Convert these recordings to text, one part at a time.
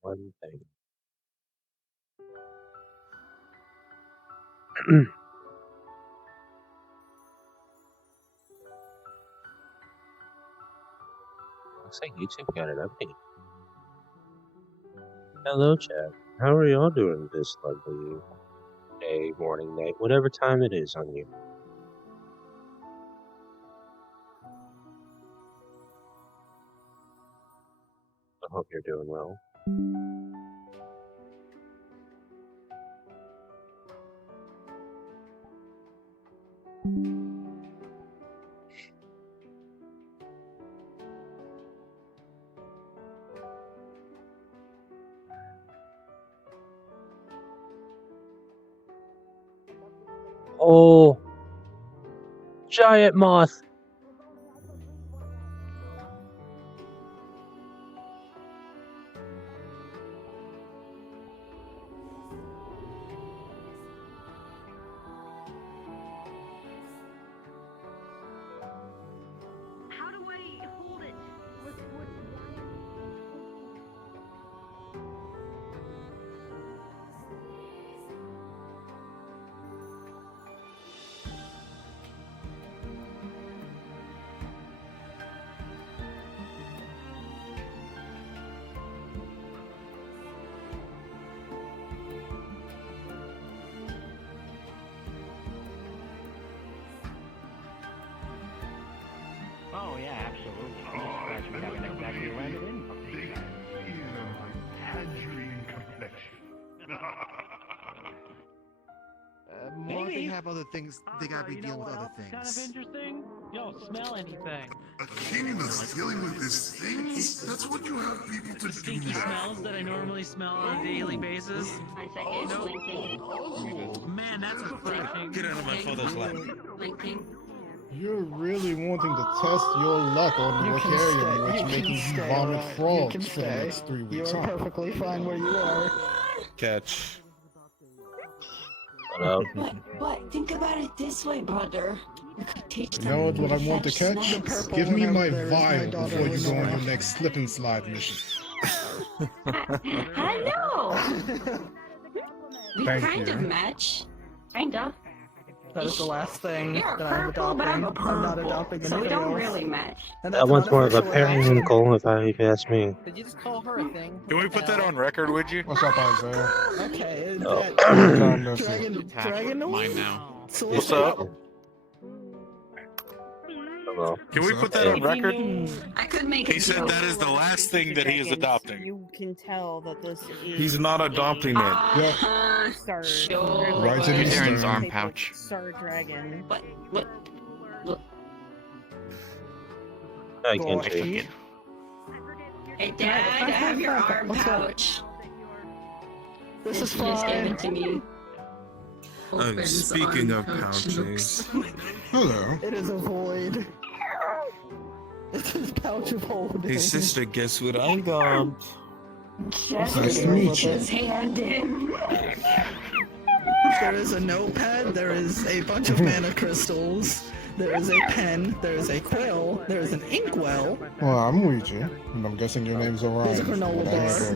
one thing. Looks like YouTube got an update. Hello, chat. How are y'all doing this lovely day, morning, night, whatever time it is on you? I hope you're doing well. Oh, giant moth. How do I hold it? Oh yeah, absolutely. I'm surprised we haven't exactly landed in. Tangerine complexion. More Maybe. they have other things. They gotta be You know dealing with what other else is kind of things. interesting? You don't smell anything. A king that's dealing with these things? That's what you have people to do Stinky now. smells that I normally smell on a daily basis. I second. Man, that's refreshing. Get out of my photos lap. Linking. You're really wanting to test your luck on You the can carrier, stay. which You can making you stay, vomit Ryan. You frogs can for the stay. next 3 You weeks. are Huh? perfectly fine where you are. Catch. What up? But think about it this way, brother. You could teach You know what I want to them catch? snacks. purple Give me one my over there is my vial daughter before you go on Lenora. your next slip and slide mission. I know. We Thank kind you. of match. Kinda. That is the last thing You're that I'm purple, adopting. but I'm a I'm not purple. adopting So we anything don't else. really match. And That that's one's not more of a official adoption. periwinkle, if you ask me. Did you just call her a thing? Can we put that on record, would you? What's up, Isaiah? Okay, is Oh. that Long time no see. Dragon Mine now. So What's up? Hello. Can we put that on record? I could make a He said joke. that is the last thing that he is adopting. You can tell that this is He's not adopting it. Uh-huh. Star. Sure. Right in his Aaron's stern. arm pouch. Star Dragon. What? I can't see. Gorky. Hey, Dad, I have your arm What's up? pouch. This is She just gave fine. it to me. Opens speaking arm of pouch pouches. Hello. It is a void. It's his pouch of holding. Hey sister, guess what I got? Just Nice to meet you. his hand in. There is a notepad, there is a bunch of mana crystals, there is a pen, there is a quill, there is an inkwell. Well, I'm Luigi, and I'm guessing your name's Orion. There's a granola What I heard bar.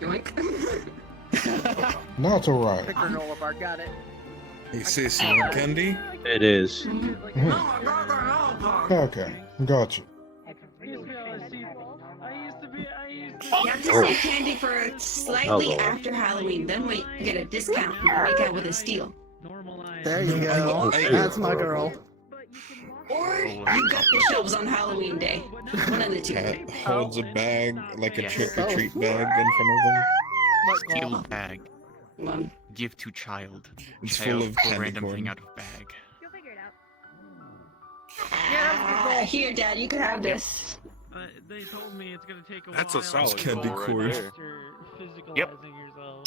earlier. Yoink. Not Orion. The granola bar, got it. Hey sis, you want candy? It is. Okay, got you. You have to say candy for slightly after Halloween, then we get a discount and make out with a steal. There you go. That's my girl. Or you got the shelves on Halloween day. One of the two. Cat holds a bag, like a trick-or-treat bag in front of him. Steel bag. One. Give to child. It's Child full of pull candy random corn. thing out of bag. Here, Dad, you can have this. They told me it's gonna take a That's a while. solid candy after corn. physicalizing Yep. yourself.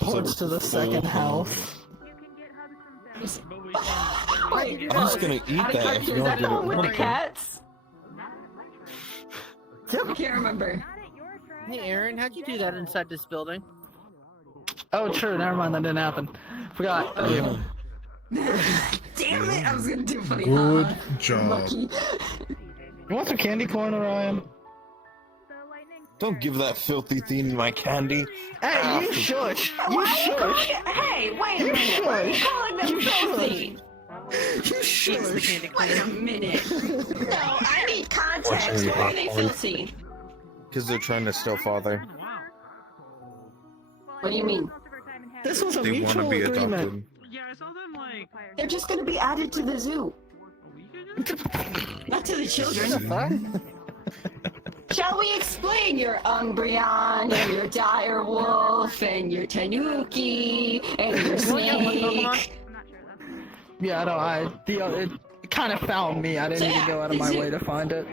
Ports to the second house. But we can, I'm just gonna eat that if you don't get it. with the working. cats? I can't remember. Hey Aaron, how'd you do that inside this building? Oh, true. Never mind. That didn't happen. Forgot. Yeah. Damn it! I was gonna do funny. Good job. Lucky. You want some candy corn, Orion? Don't give that filthy thing my candy. Hey, you shush! You shush! Hey, wait a minute. Why are you calling them filthy? You shush! Wait a minute. No, I need context. Why are they filthy? Because they're trying to steal father. What do you mean? This was a They want to mutual be agreement. adopted. Yeah, I saw them like They're just gonna be added to the zoo. a week ago. Not to the children. Fuck? Shall we explain your Umbreon and your dire wolf and your Tanuki and your snake? Yeah, no, it kind of found me. I didn't even go out of my way to find it.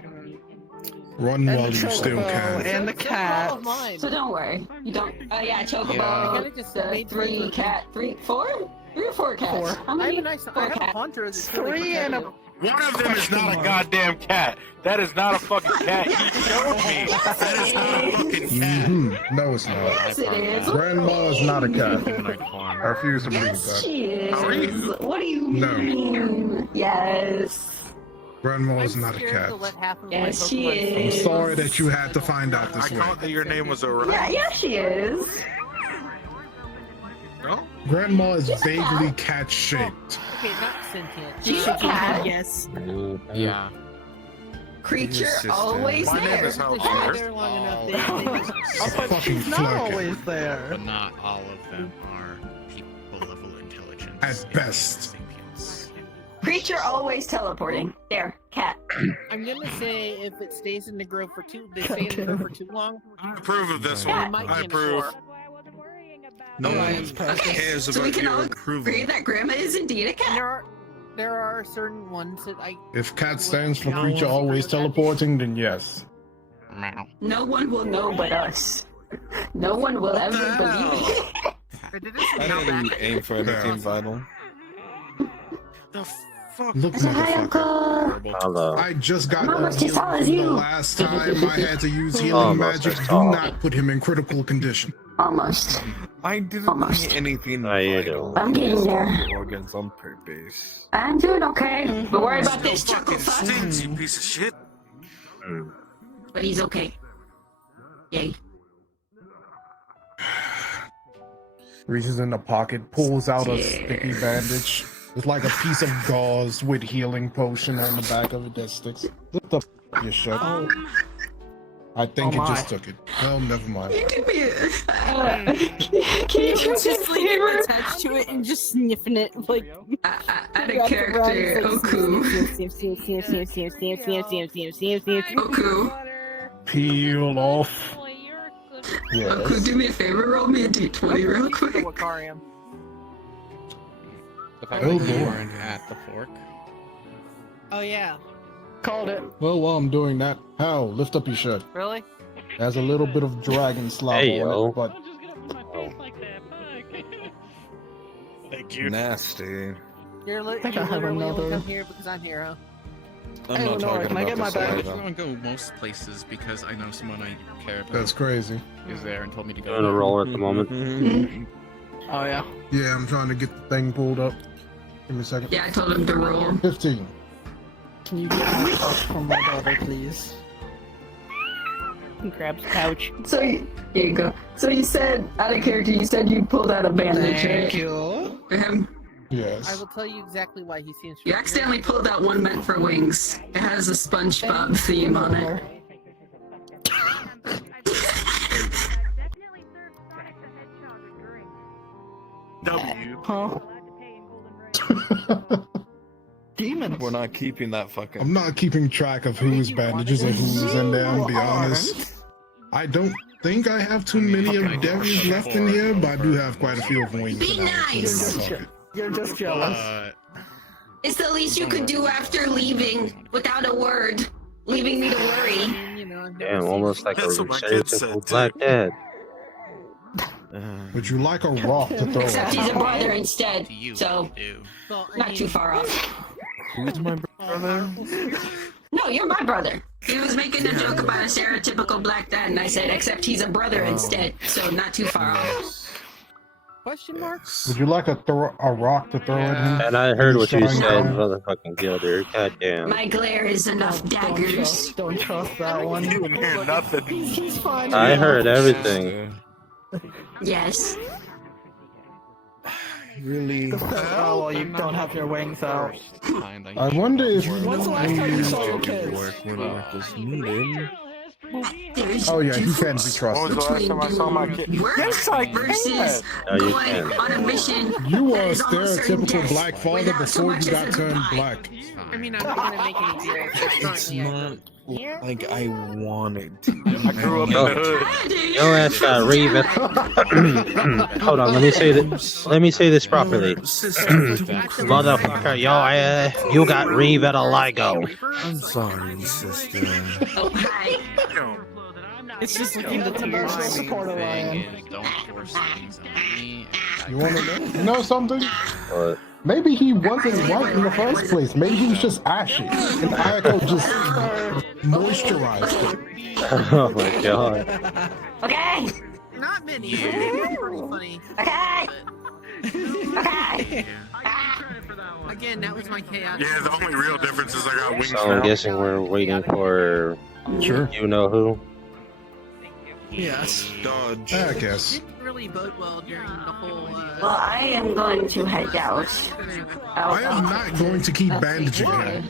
Run And while the you still chocobo can. and the cat. So don't worry. You don't. Yeah, Chocobo. The 3 cat. 3, 4? 3 or 4 cats? Four. How I many? have a nice. I have a hunter that's really 3 and a. protective. One of them is not a goddamn cat. That is not a fucking cat. He showed me. Yes, That is not a it is. fucking cat. No, it's not. Yes, it is. Grandma is not a cat. I refuse to believe Yes, that. she is. How are you? What do you No. mean? Yes. Grandma is I'm not a scared cat. to let half of Yes, my she Pokemon is. I'm sorry that you had to find out I this way. thought that your name was Orion. Yeah, she is. No? Grandma is She's a cat. vaguely cat-shaped. Okay, not sentient. She's a cat. Yes. Yeah. Creature Sister. always My name there. is Hal If they're Connor. there long enough, they just But Fucking she's not fluke. always there. But not all of them are people level intelligence. At best. Sapiens. Creature always teleporting. There, cat. I'm gonna say if it stays in the grove for they stay in the grove for too long, I approve of this Yeah. it one. might I be an approve. four. No Orion's one precious. cares So we about can all your agree approval. that Grandma is indeed a And cat. there are certain ones that I If cat stands for creature always teleporting, then yes. Meow. No one will know but us. No one will ever believe it. I didn't aim for anything vital. The fuck? Look, Hi, motherfucker. Uncle. Hello. I just got I'm almost the as tall as the you. last time I had to use healing Almost magic. as Do tall. not put him in critical condition. Almost. I didn't Almost. do anything How you vital. doing? I'm getting there. Organs on purpose. I'm doing okay. But worry about this Still chuckle fucking fuck. stinks, you piece of shit. Hmm. But he's okay. Yay. Reaches in the pocket, pulls out a sticky bandage. It's like a piece of gauze with healing potion on the back of it that sticks. What the f you shut? I think Oh it just my. took it. Well, never mind. You can be can you do It's me a just like favor? attached to it and just sniffing it like Out of character, Oku. Oku. Peel off. Oku, Yes. do me a favor, roll me a d20 real quick. Wakarium. The fact Oh, that you boy. weren't at the fork. Oh yeah, Called it. Well, while I'm doing that, Hal, lift up your shirt. really? Has a little bit of dragon slop Hey, on yo. it, but I'm just gonna put my face like that. Thank you. Nasty. You're, think I you're have literally only another- come here because I'm here. I'm Hey, not Lenora, talking can I about get the my bag? I saliva. don't go most places because I know someone I care about that's crazy. is there and told me to go. Doing a roll at the moment. Oh yeah. Yeah, I'm trying to get the thing pulled up. Give me a second. Yeah, I told him to roll. 15. Can you get my pouch from my daughter, please? grabs pouch. So, here you go. So you said, out of character, you said you pulled out a bandage, Thank right? you. For him. I Yes. will tell you exactly why he seems. You accidentally pulled out one meant for wings. It has a SpongeBob theme on it. W. Huh? Demons. We're not keeping that fucking. I'm not keeping track of whose bandages and who's in there, I'll be honest. I don't think I have too many of Devin's left in here, but I do have quite a few of wings. Be in there, nice. so fuck it. You're just jealous. It's the least you could do after leaving, without a word. Leaving me to worry. You know, I've never Damn, seen almost like a That's what my kid said, stereotypical too. black dad. Would you like a rock to throw Except at he's me? a brother instead, To you, so do. Well, I not mean, too far off. Who's my brother? No, you're my brother. He was making a joke about a stereotypical black dad, and I said, except he's a brother instead, so not too far off. Question mark? Would you like a rock to throw at him? And I heard what you Showing said, time? motherfucking Gilder. Goddamn. My glare is enough daggers. Don't trust that one. You didn't hear nothing. He's fine. I heard everything. Yes. Really? Oh, well, you don't have your wings out. I wonder if. When's the last time you saw your kids? When work was needed. Oh yeah, he can be When was trusted. the last time I saw my kid? Work Yes, I versus No, you going can't. on a mission. You were that a is on certain stereotypical desk black father without so before much you as got a turned goodbye. black. I mean, I'm not gonna make any deals. It's not like I wanted to. I grew up in the hood. Your ass got Reeve. Hold on, let me say this. Let me say this properly. Motherfucker, you got Reeve at a Ligo. I'm sorry, sister. Oh, hi. It's just looking at the emotional support of Ryan. You want to know something? What? Maybe he wasn't white in the first place. Maybe he was just ashy, and Ayako just moisturized it. Oh my god. Okay. Not many. Pretty funny. Okay. Okay. Again, that was my chaos. Yeah, the only real difference is I got wings So I'm now. guessing we're waiting for Sure. you know who. Yes. Dodge. I guess. Didn't really bode well during the whole. Well, I am going to head out. I am not going to keep bandaging him.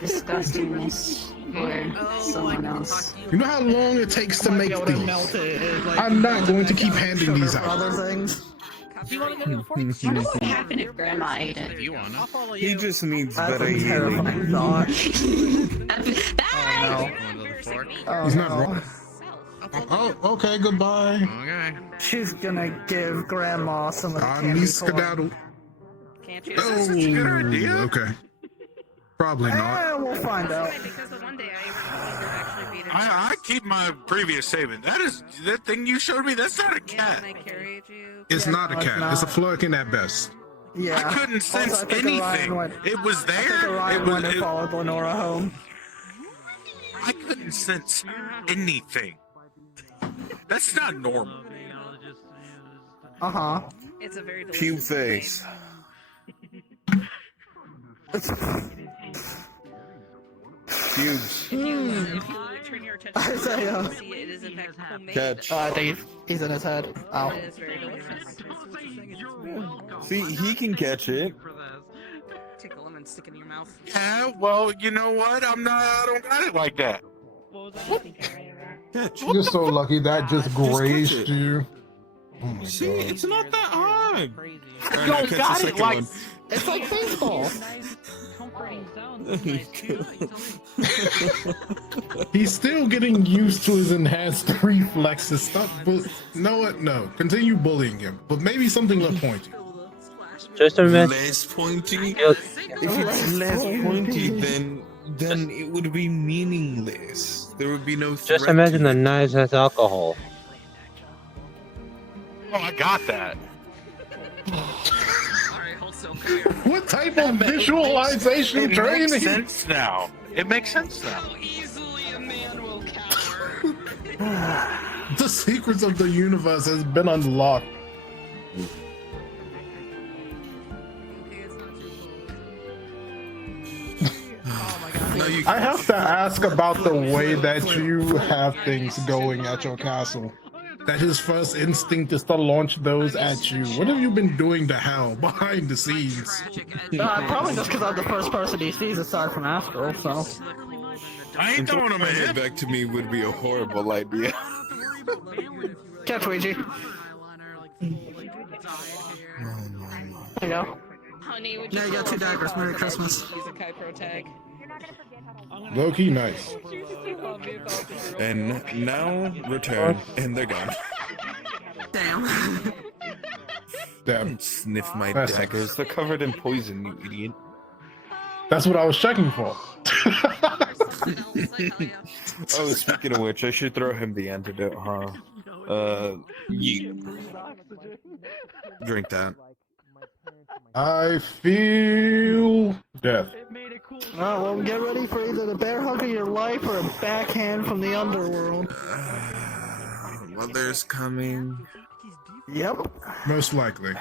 Discussing this for someone else. You know how long it takes to make Be able to these? melt it, like, I'm not going to keep handing these for other out. things. Do you want to go to the fort? I wonder what happened if Grandma ate it. I'll follow He you. just needs That's better a healing. terrifying thought. Bye! Oh, He's not no. wrong. Oh, okay, goodbye. Okay. She's gonna give Grandma some of the I'm candy corn. skedaddle. Can't you? Oh, such a good idea? okay. Probably not. We'll find out. Because the one day I actually beat I keep my previous saving. That thing you showed me. That's not a cat. carried you. It's not a no, it's cat. It's a not. flurkin at best. Yeah. I couldn't sense Also, I think Orion anything. went- It was I think there. Orion went and followed Lenora home. I couldn't sense anything. That's not normal. Uh-huh. It's a very Cube face. Cubes. If you turn your attention to Isaiah. it, see it is in fact homemade. Catch. I think he's in his head. Ow. It is very delicious. See, he can catch it. Take a lemon, stick it in your mouth. Yeah, well, you know what? I don't got it like that. Catch. You're so lucky that just grazed it. you. Oh my See, god. it's not that hard. Crazy. Alright, now catch the got it second like- one. It's like baseball. He's still getting used to his enhanced reflexes. Stop. No, what? No. Continue bullying him. But maybe something less pointy. Just imagine. Less pointy. Gil- If it's less pointy, then it would be meaningless. There would be no threat. Just imagine to the it. knives as alcohol. Oh, I got that. What type of visualization It makes training? sense now. It makes sense now. The secrets of the universe has been unlocked. No, you I have to ask about the way that you have things going at your castle. That his first instinct is to launch those at you. What have you been doing to hell behind the scenes? Probably just because I'm the first person he sees aside from Astral, so. I ain't throwing him a Turning it hip. back to me would be a horrible idea. Catch Ouija. There you go. Honey, would Now you got 2 daggers. Merry Christmas. use a Kai-Pro tag? Low-key nice. And now return, and they're gone. Damn. Damn. Sniff my That's- daggers. They're covered in poison, you idiot. That's what I was checking for. Oh, speaking of which, I should throw him the antidote, huh? Yeet. Drink that. I feel death. Well, get ready for either the bear hug of your life or a backhand from the underworld. Mother's coming. Yep. Most likely.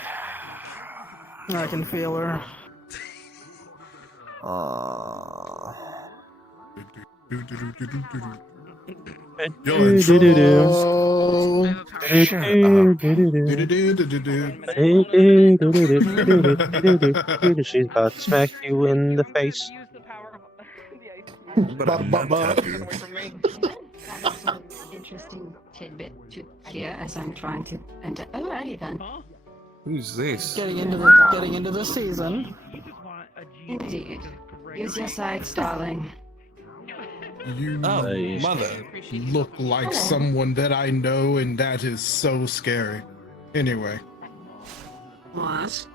I can feel her. You're in trouble. She's about to smack you in the face. But I'm not happy. That's an interesting tidbit to hear as I'm trying to enter. Alrighty then. Who's this? Getting into the season. Indeed. Use your sights, darling. You Mother. look like someone that I know, and that is so scary. Anyway. What?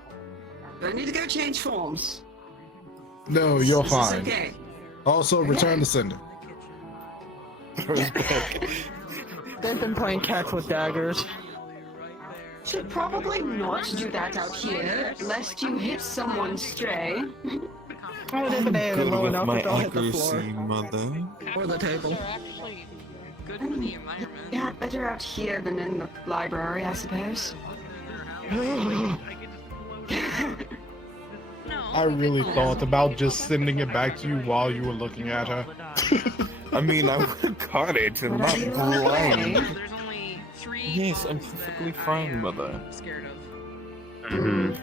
Do I need to go change forms? No, you're Is this fine. okay? Also, return to sender. They've been playing cats with daggers. Should probably not do that out here, lest you hit someone stray. Oh, they've been aiming Good low with enough my that they'll hit the floor. accuracy, Mother. Or the table. Yeah, better out here than in the library, I suppose. I really thought about just sending it back to you while you were looking at her. I mean, I would have caught it and not But are you blind. okay? There's only 3 Yes, I'm perfectly fine, Mother. I'm scared of. Mhm.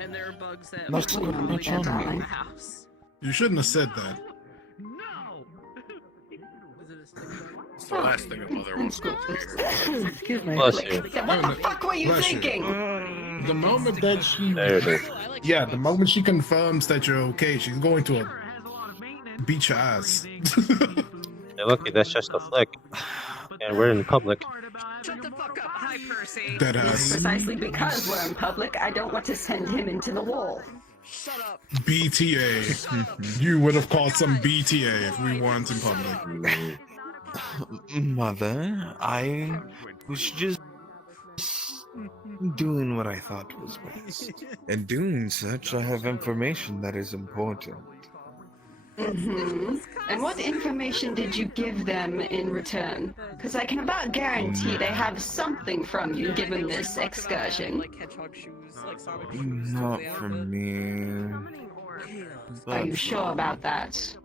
And there are bugs that Let's will go probably to get Charlie. in the house. You shouldn't have said that. Is it a stick? It's the last thing a mother wants to hear. Excuse me. Bless you. Yeah, what the fuck were you Bless you. thinking? The moment that she, There it is. yeah, the moment she confirms that you're okay, she's going to beat your ass. Hey, lucky that's just a flick. And we're in public. Shut the fuck up, hi Percy. Dead ass. Precisely because we're in public, I don't want to send him into the wall. Shut up. BTA. You would have called some BTA if we weren't in public. Mother, I was just doing what I thought was best. And doing such, I have information that is important. Mm-hmm. And what information did you give them in return? Because I can about guarantee they have something from you given this excursion. Like hedgehog shoes, like Sonic shoes. Not They have from me. Are you sure about that?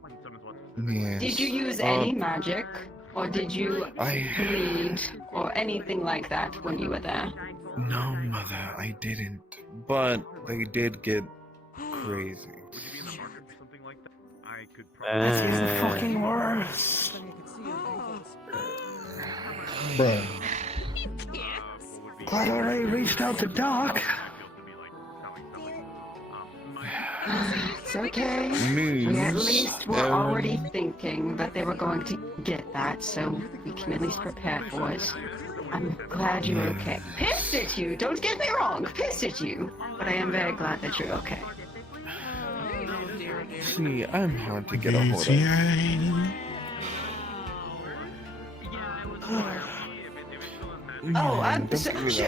Yes. Did you use any magic? Or did you I... bleed? Or anything like that when you were there? No, Mother, I didn't. But they did get crazy. Fucking worse. Bruh. Glad I already reached out to Doc. It's okay. News. We at least were already thinking that they were going to get that, so we can at least prepare for it. I'm glad you're okay. Pissed at you, don't get me wrong, pissed at you. But I am very glad that you're okay. See, I'm hard to get a hold of. BTA.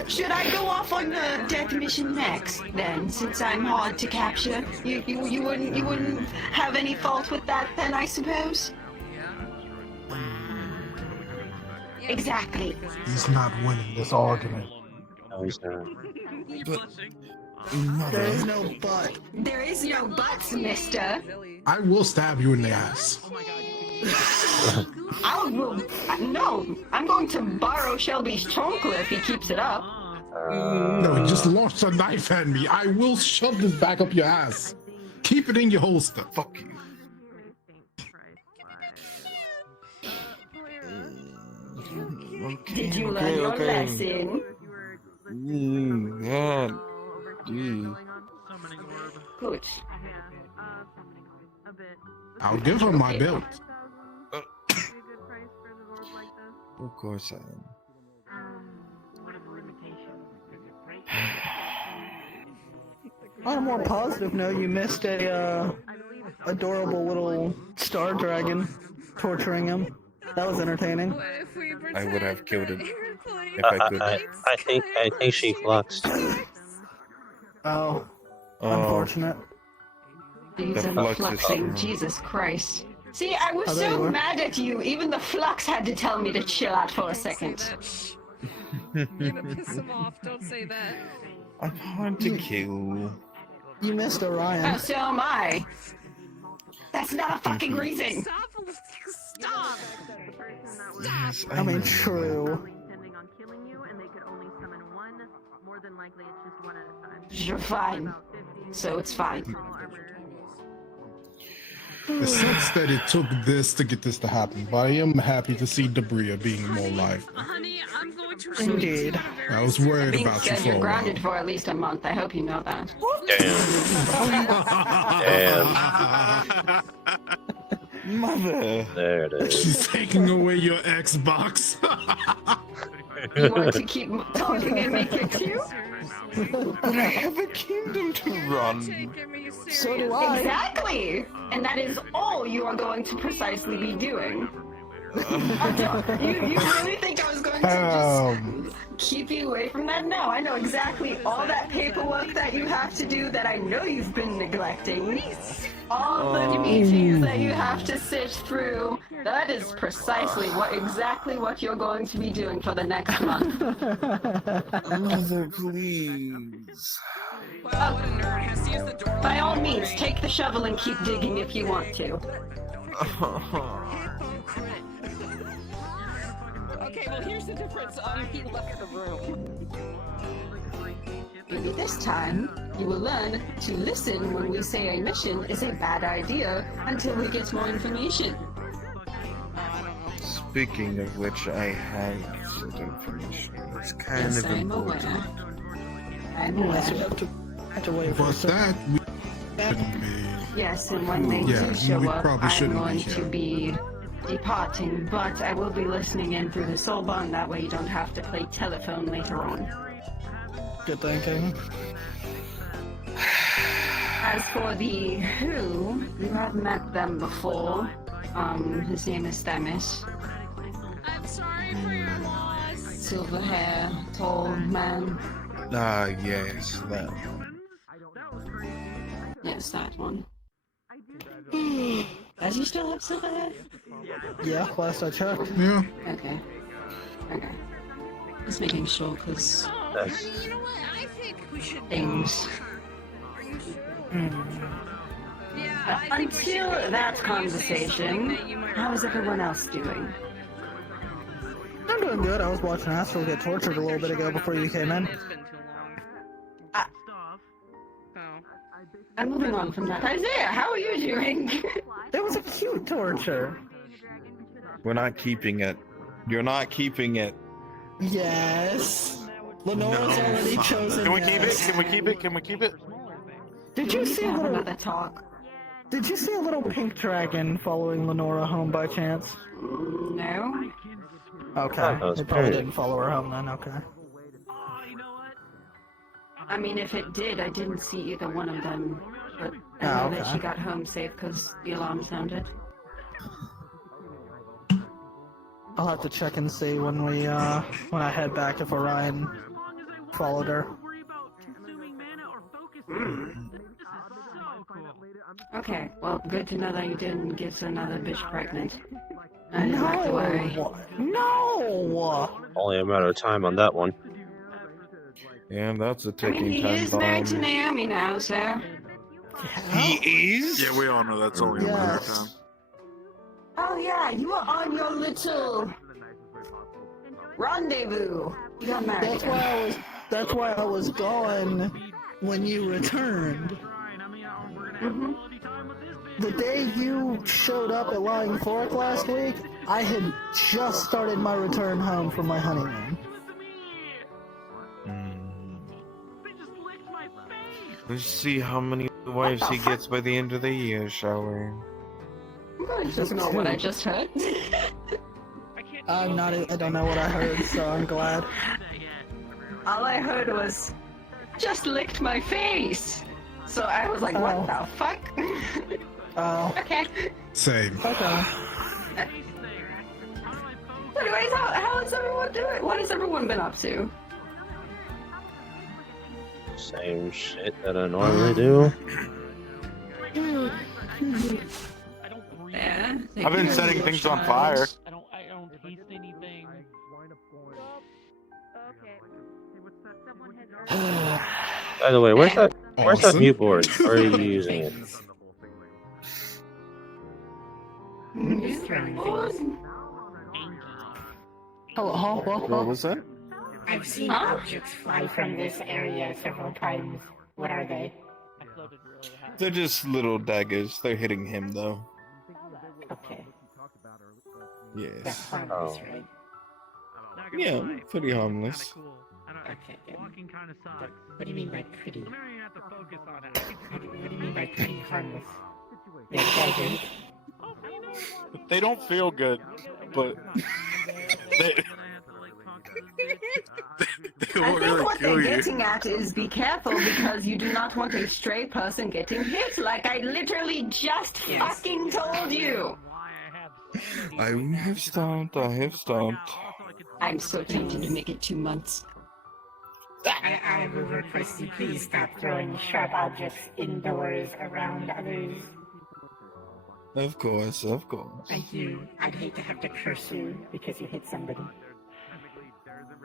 Should I go off on the death mission next, then, since I'm hard to capture? You wouldn't have any fault with that, then, I suppose? Exactly. He's not winning this argument. No, he's not. But, There is Mother, no but. There is no buts, mister. I will stab you in the ass. No, I'm going to borrow Shelby's chonkler if he keeps it up. No, he just launched a knife at me. I will shove this back up your ass. Keep it in your holster. fuck you. Okay, Did you learn your lesson? Yeah. Gee. Good. I'll give her my belt. Of course I am. On a more positive note, you missed a adorable little star dragon torturing him. That was entertaining. I would have killed it if I could. I think she fluxed. Oh, Oh, unfortunate. These The are flux is fluxing, strong. Jesus Christ. See, I was Oh, there you so are. mad at you, even the Flux had to tell me to chill out for a second. You're gonna piss him off. Don't say that. I'm hard to kill. You missed Oh, Orion. so am I. That's not a fucking reason. Stop! Yes, I mean, know. true. You're fine. So it's fine. It sucks that it took this to get this to happen, but I am happy to see Debria being more live. Honey, I'm going to Indeed. I was worried Being about you said, for you're a while. grounded for at least a month. I hope you know that. Damn. Mother. There it is. She's taking away your Xbox. You want to keep talking and make it too? But I have a kingdom to run. So do I. Exactly! And that is all you are going to precisely be doing. You really think I was going to just keep you away from that? No, I know exactly all that paperwork that you have to do that I know you've been neglecting. All the meetings that you have to sit through. That is precisely exactly what you're going to be doing for the next month. Mother, please. Wow, what a nerd. Has to use the door. By all means, take the shovel and keep digging if you want to. Okay, well, here's the difference. He left the room. Maybe this time, you will learn to listen when we say a mission is a bad idea until we get more information. Speaking of which, I have some information. It's kind Yes, of I'm important. aware. I'm Unless we aware. have to wait for But some- that we shouldn't be. Yes, and when they Yeah, do show we up, probably I'm shouldn't be going here. to be departing, but I will be listening in through the soul bond. That way you don't have to play telephone later on. Good thinking. As for the Who, you have met them before. His name is Themis. I'm sorry for your loss. Silver hair, tall man. Ah, yes, that. Yes, that one. Does he still have silver hair? Yeah, last I checked. Yeah. Okay. Okay. Just making sure, because You know what? I think we should. things. Yeah, I think we should Until go that before you say something conversation, that you might how is regret. everyone else doing? I'm doing good. I was watching Astral get tortured a little bit ago before you came in. It's been too long. Oh. I'm moving on from that. Isaiah, how are you doing? It was a cute torture. We're not keeping it. You're not keeping it. Yes. Lenora's No. already chosen. Can we keep it? yes. Can we keep it? Can we keep it? Did you see a Have little? another talk? Did you see a little pink dragon following Lenora home by chance? No. Okay. That was It probably pink. didn't follow her home then. Okay. I mean, if it did, I didn't see either one of them. But I Oh, know that okay. she got home safe because the alarm sounded. I'll have to check and see when when I head back if Orion followed her. Okay, well, good to know that you didn't get another bitch pregnant. I didn't have to worry. No. Only a matter of time on that one. Yeah, that's a I ticking mean, he time is married to bomb. Naomi now, so. He is? Yeah, we all know that's only a matter of time. Oh yeah, you were on your little rendezvous. You got married. That's why I was gone when you returned. Mhm. The day you showed up at Lying Fork last week, I had just started my return home from my honeymoon. Let's see how many wives he gets by the end of the year, shall we? I'm going to just know what I just heard. I don't know what I heard, so I'm glad. All I heard was, just licked my face. So I was like, what the fuck? Oh. Okay. Same. Okay. Anyways, how is everyone doing? What has everyone been up to? Same shit that I normally do. there. I've been setting things on fire. I don't taste anything. By the way, where's that Awesome. mute board? Or are you using it? What was that? I've seen objects fly from this area several times. What are they? I floated really high. They're just little daggers. They're hitting him though. Okay. Yes. That's harmless, right? Yeah, pretty harmless. Okay, good. What do you mean by pretty? What do you mean by pretty harmless? They're daggers. They don't feel good, but they I think what they're getting at is be careful because you do not want a stray person getting hit, like I literally just fucking told you. I have stopped. I have stopped. I'm so tempted to make it 2 months. I will request you please stop throwing sharp objects indoors around others. Of course, of course. Thank you. I'd hate to have to curse you because you hit somebody.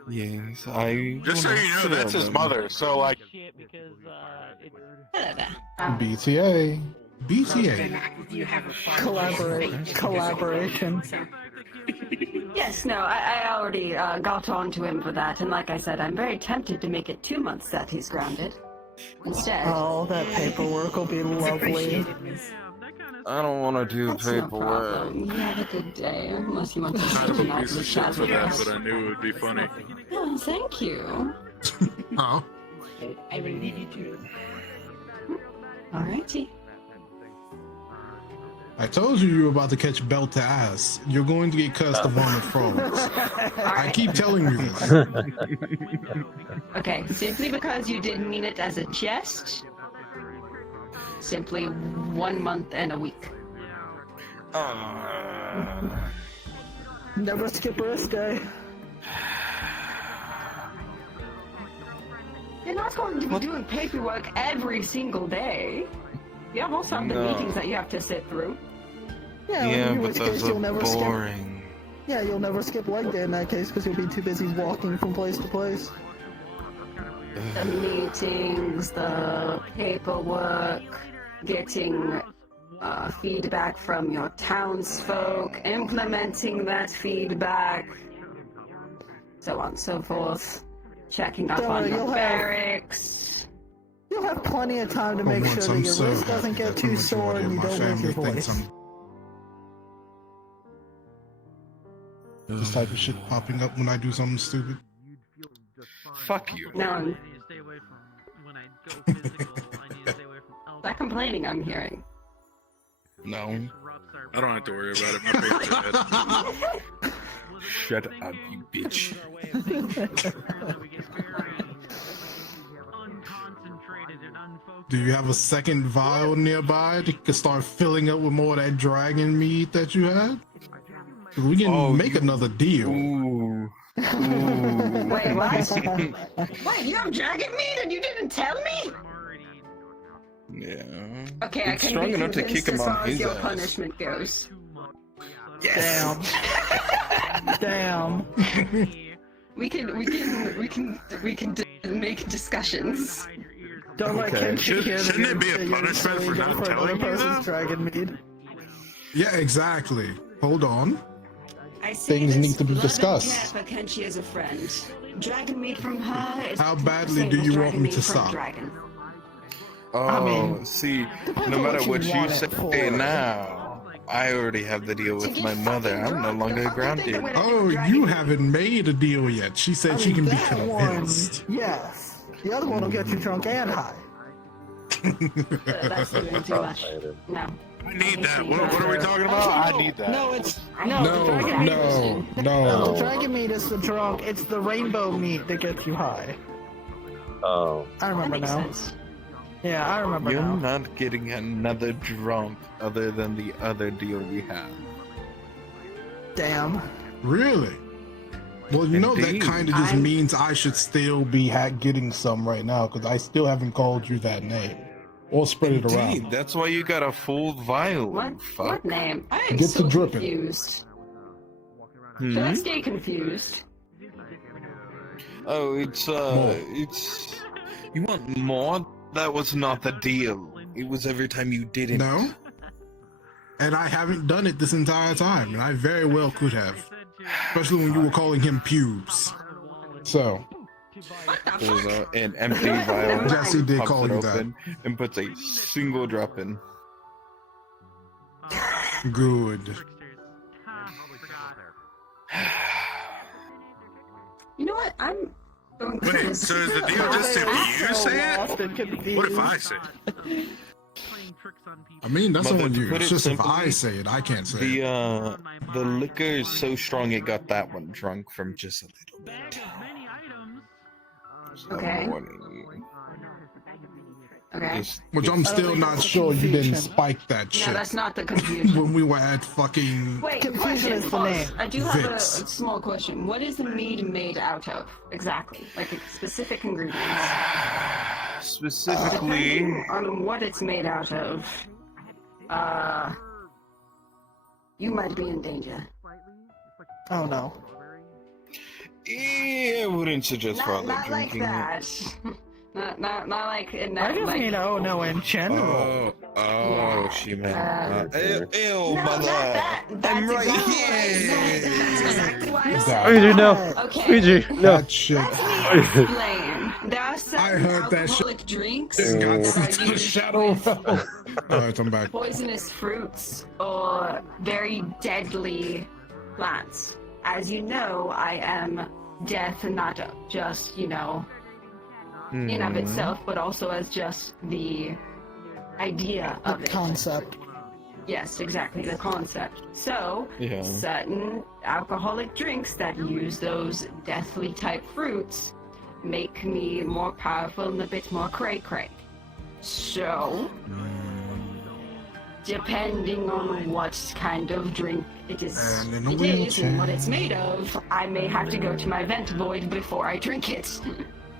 Yes, I. just so you know, that's his mother. So like, Shit, because BTA. BTA. You have a Collaboration. Yes, no, I already got on to him for that, and like I said, I'm very tempted to make it 2 months that he's grounded. Instead. Oh, that paperwork will be lovely. I don't want to do That's no paperwork. problem. You have a good day, unless you want to Kind of sit a out piece the of shit for that, shadows. but I knew it would be funny. Oh, thank you. Huh? I will leave you to. Alrighty. I told you were about to catch belt to ass. You're going to get cursed of honor frogs. I keep telling you this. Okay, simply because you didn't mean it as a jest. Simply 1 month and a week. Never skip rest day. You're not going to be doing paperwork every single day. You have also the No. meetings that you have to sit through. Yeah, Yeah, in but which those case are you'll never skip. boring. Yeah, you'll never skip leg day in that case because you'll be too busy walking from place to place. The meetings, the paperwork, getting feedback from your townsfolk, implementing that feedback, so on and so forth, checking up Don't on worry, your you'll have- barracks. You'll have plenty of time to make Once sure I'm that your so wrist doesn't happy get that too the sore majority and you of my don't lose your family thinks voice. This type of shit popping up when I do something stupid. Fuck you. No, stop complaining, I'm hearing. No. I don't have to worry about it. My face is Shut up, you bitch. Do you have a second vial nearby that can start filling up with more of that dragon meat that you had? 'Cause we can make another deal. Ooh. Wait, what? Wait, you have dragon meat and you didn't tell me? Yeah. Okay, I It's can strong be enough to convinced kick him as on far as his your ass. punishment goes. Damn. Damn. We can make discussions. Don't let Okay. Kenshi hear that Shouldn't you're it be a you're punishment for illegal not another telling you person's that? dragon mead. Yeah, exactly. Hold on. I say Things this need to be love and discussed. care for Kenshi as a friend. Dragon meat from her is How the badly same do as you want dragon me meat to from stop? Dragon. Oh, I mean, see, depends no on matter what what you you want it say for. now, I already have the deal with To my get mother. fucking I'm no drunk, longer the fuck do you think grounded. that we're- Oh, you haven't made a deal yet. She said I she mean, can be that one, convinced. yes. The other one will get you drunk and high. That's doing too much. No. I need that. What are we talking about? I need that. No, it's the No, dragon meat. no, The no. dragon meat is the drunk. It's the rainbow meat that gets you high. Oh. I That remember makes now. sense. Yeah, I remember You're now. not getting another drunk other than the other deal we have. Damn. Really? Well, you know that Indeed. kind of just I'm- means I should still be getting some right now because I still haven't called you that name. Or spread it around. Indeed, that's why you got a full vial. What Fuck. name? I am Get so to dripping. confused. Hmm? Should I stay confused? Oh, it's you want more? That was not the deal. It was every time you did it. No. And I haven't done it this entire time, and I very well could have. Especially when you were calling him pubes. So. There's an empty vial. Jesse did pops call it you that. open and puts a single drop in. Good. You know what? I'm going to Wait, so is the deal just if you say it? What if I say it? I mean, that's Mother, on to you. put It's it just if simply, I say it, I can't say it. The liquor is so strong it got that one drunk from just a little bit. So Okay. I'm warning you. Okay. Just- Which I'm still not sure you didn't spike that No, shit that's not the confusion. when we were at fucking. Wait, Confusion question, is the pause. name. I do have a Vicks. small question. What is the mead made out of? Exactly. Like specific ingredients. Specifically, Depending on what it's made out of, you might be in danger. Oh no. I wouldn't suggest Not father like drinking that. not like in I that. just Like, mean oh no in it. general. Yeah. She meant. Ew, no, mother. not that. That's I'm right exactly here. That's exactly why I That- said Luigi, no. that. Okay. Luigi, no. That shit. Let me explain. There are certain heard that shit. alcoholic drinks Got that sent are to the used shadow with realm. Alright, I'm back. poisonous fruits or very deadly plants. As you know, I am death, not just, in of itself, but also as just the idea of it. Concept. Yes, exactly, the concept. So, Yeah. certain alcoholic drinks that use those deathly type fruits make me more powerful and a bit more cray-cray. So, depending on what kind of drink it is, And in a it is wheelchair. and what it's made of, I may have to go to my vent void before I drink it.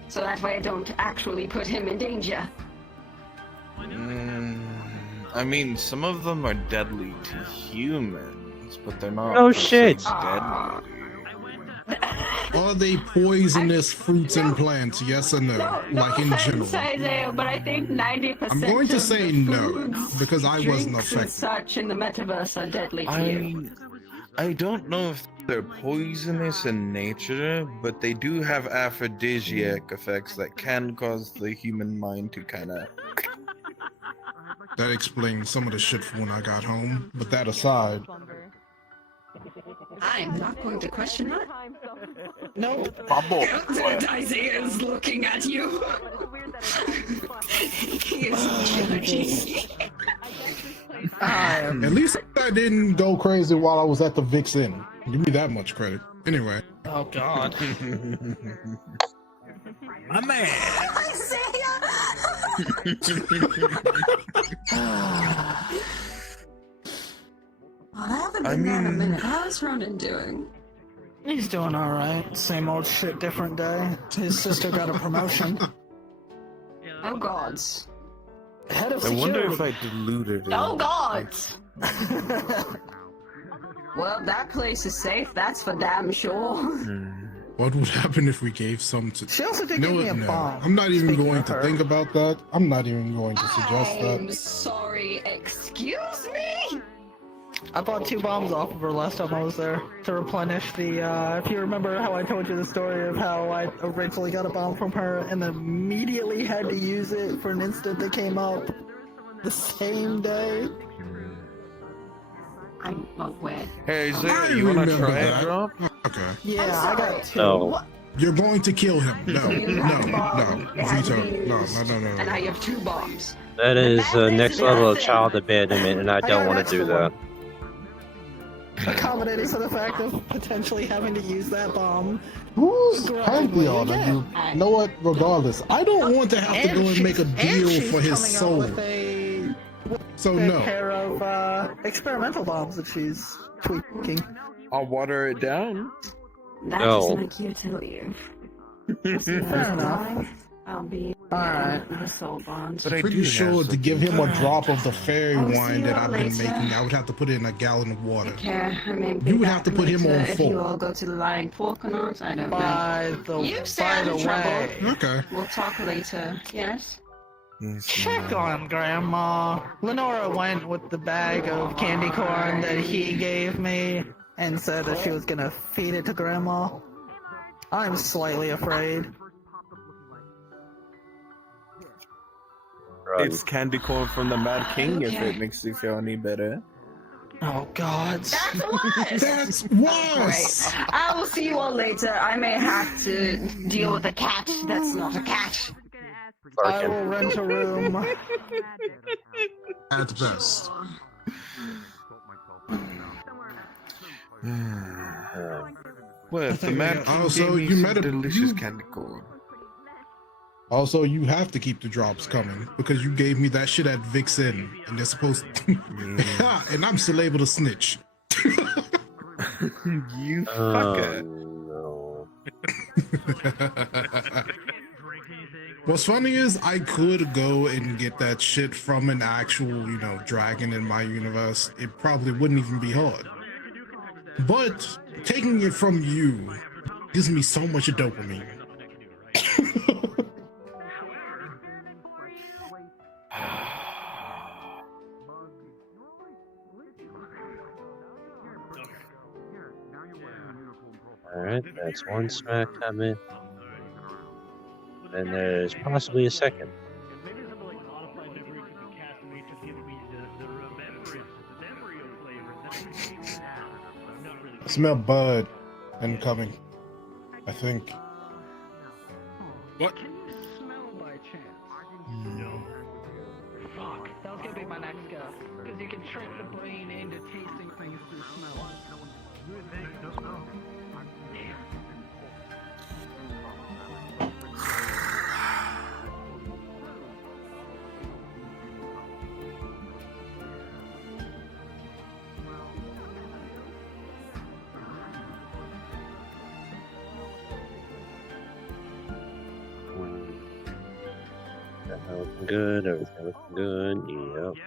So that way I don't actually put him in danger. I mean, some of them are deadly to humans, but they're not. Oh, shit. Ah. Deadly. Are they poisonous fruits and plants? Yes or no? Like in general. Isaiah, but I think 90% I'm going to of say the no, foods, because I wasn't drinks and affected. such in the metaverse are deadly to you. I don't know if they're poisonous in nature, but they do have aphrodisiac effects that can cause the human mind to kind of. That explains some of the shit from when I got home. But that aside, I'm not going to question that. No. Isaiah is looking at you. He is judging. at least I didn't go crazy while I was at the Vicks Inn. Give me that much credit. Anyway. Oh God. My man. I haven't I been there in a mean- minute. How's Ronan doing? He's doing alright. Same old shit, different day. His sister got a promotion. Oh gods. Head of I wonder security. if I diluted it. Oh gods! Well, that place is safe, that's for damn sure. What would happen if we gave some to... She also did No, give me a no. bomb. I'm not even Speaking going of to her. think about that. I'm not even going to suggest I'm that. sorry, excuse me? I bought 2 bombs off of her last time I was there to replenish the, if you remember how I told you the story of how I originally got a bomb from her and immediately had to use it for an instant that came up the same day. I'm aware. Hey, I Isaiah, you wanna remember try that. it, drop? Okay. Yeah, I got 2. No. You're going to kill him. No, You no, have a bomb, no. it has to Veto. be No, used, no. And now you have 2 bombs. That is next level of Nothing. child abandonment, and I don't want to do that. Accommodating to the fact of potentially having to use that bomb. Who's Grudgingly pantheon are you? again. Know what? Regardless, I don't want to have to go and make a deal she's for his coming up soul. with a So a no. pair of experimental bombs that she's tweaking. I'll water it down. That No. is like you to leave. Fair enough. I'll be Alright. The soul bonds. But I Pretty do sure have to give him a drop of the fairy I'll see wine you that all I've been later. making, I would have to put it in a gallon of water. Take care. I mean, You would have to put him on if you full. all go to the Lying Fork or not, I don't know. You stay by out the of trouble. way, Okay. We'll talk later. Yes? check on Grandma. Lenora went with the bag of candy corn that he gave me and said that she was gonna feed it to Grandma. I'm slightly afraid. It's candy corn from the Mad King, if it makes you feel any better. Oh God. That's worse! That's worse! Great. I will see you all later. I may have to deal with a cat that's not a cat. I will rent a room. At best. Well, if the Mad King Also, gave me you some met a delicious candy corn. Also, you have to keep the drops coming because you gave me that shit at Vixen, and they're supposed to. And I'm still able to snitch. You fucker. No. What's funny is I could go and get that shit from an actual, dragon in my universe. It probably wouldn't even be hard. But taking it from you gives me so much dopamine. Alright, that's one smack coming. And there's possibly a second. Maybe something like modified memory could be cast and just give me the memory of flavors that I need to have. I'm not really. I smell bud incoming. I think. What? Can you smell by chance? No. Fuck. That was gonna be my next guess. Because you can trick the brain into tasting things through smell. Looking good, everything looking good, yep.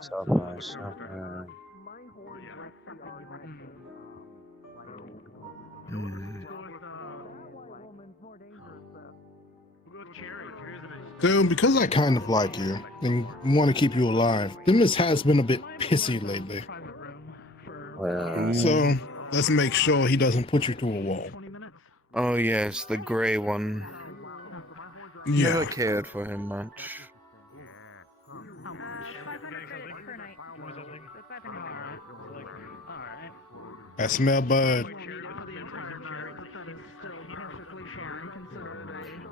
So far, so far. So, because I kind of like you and want to keep you alive, Demis has been a bit pissy lately. Well, So, let's make sure he doesn't put you through a wall. Oh yes, the gray one. Yeah. Never cared for him much. I smell bud.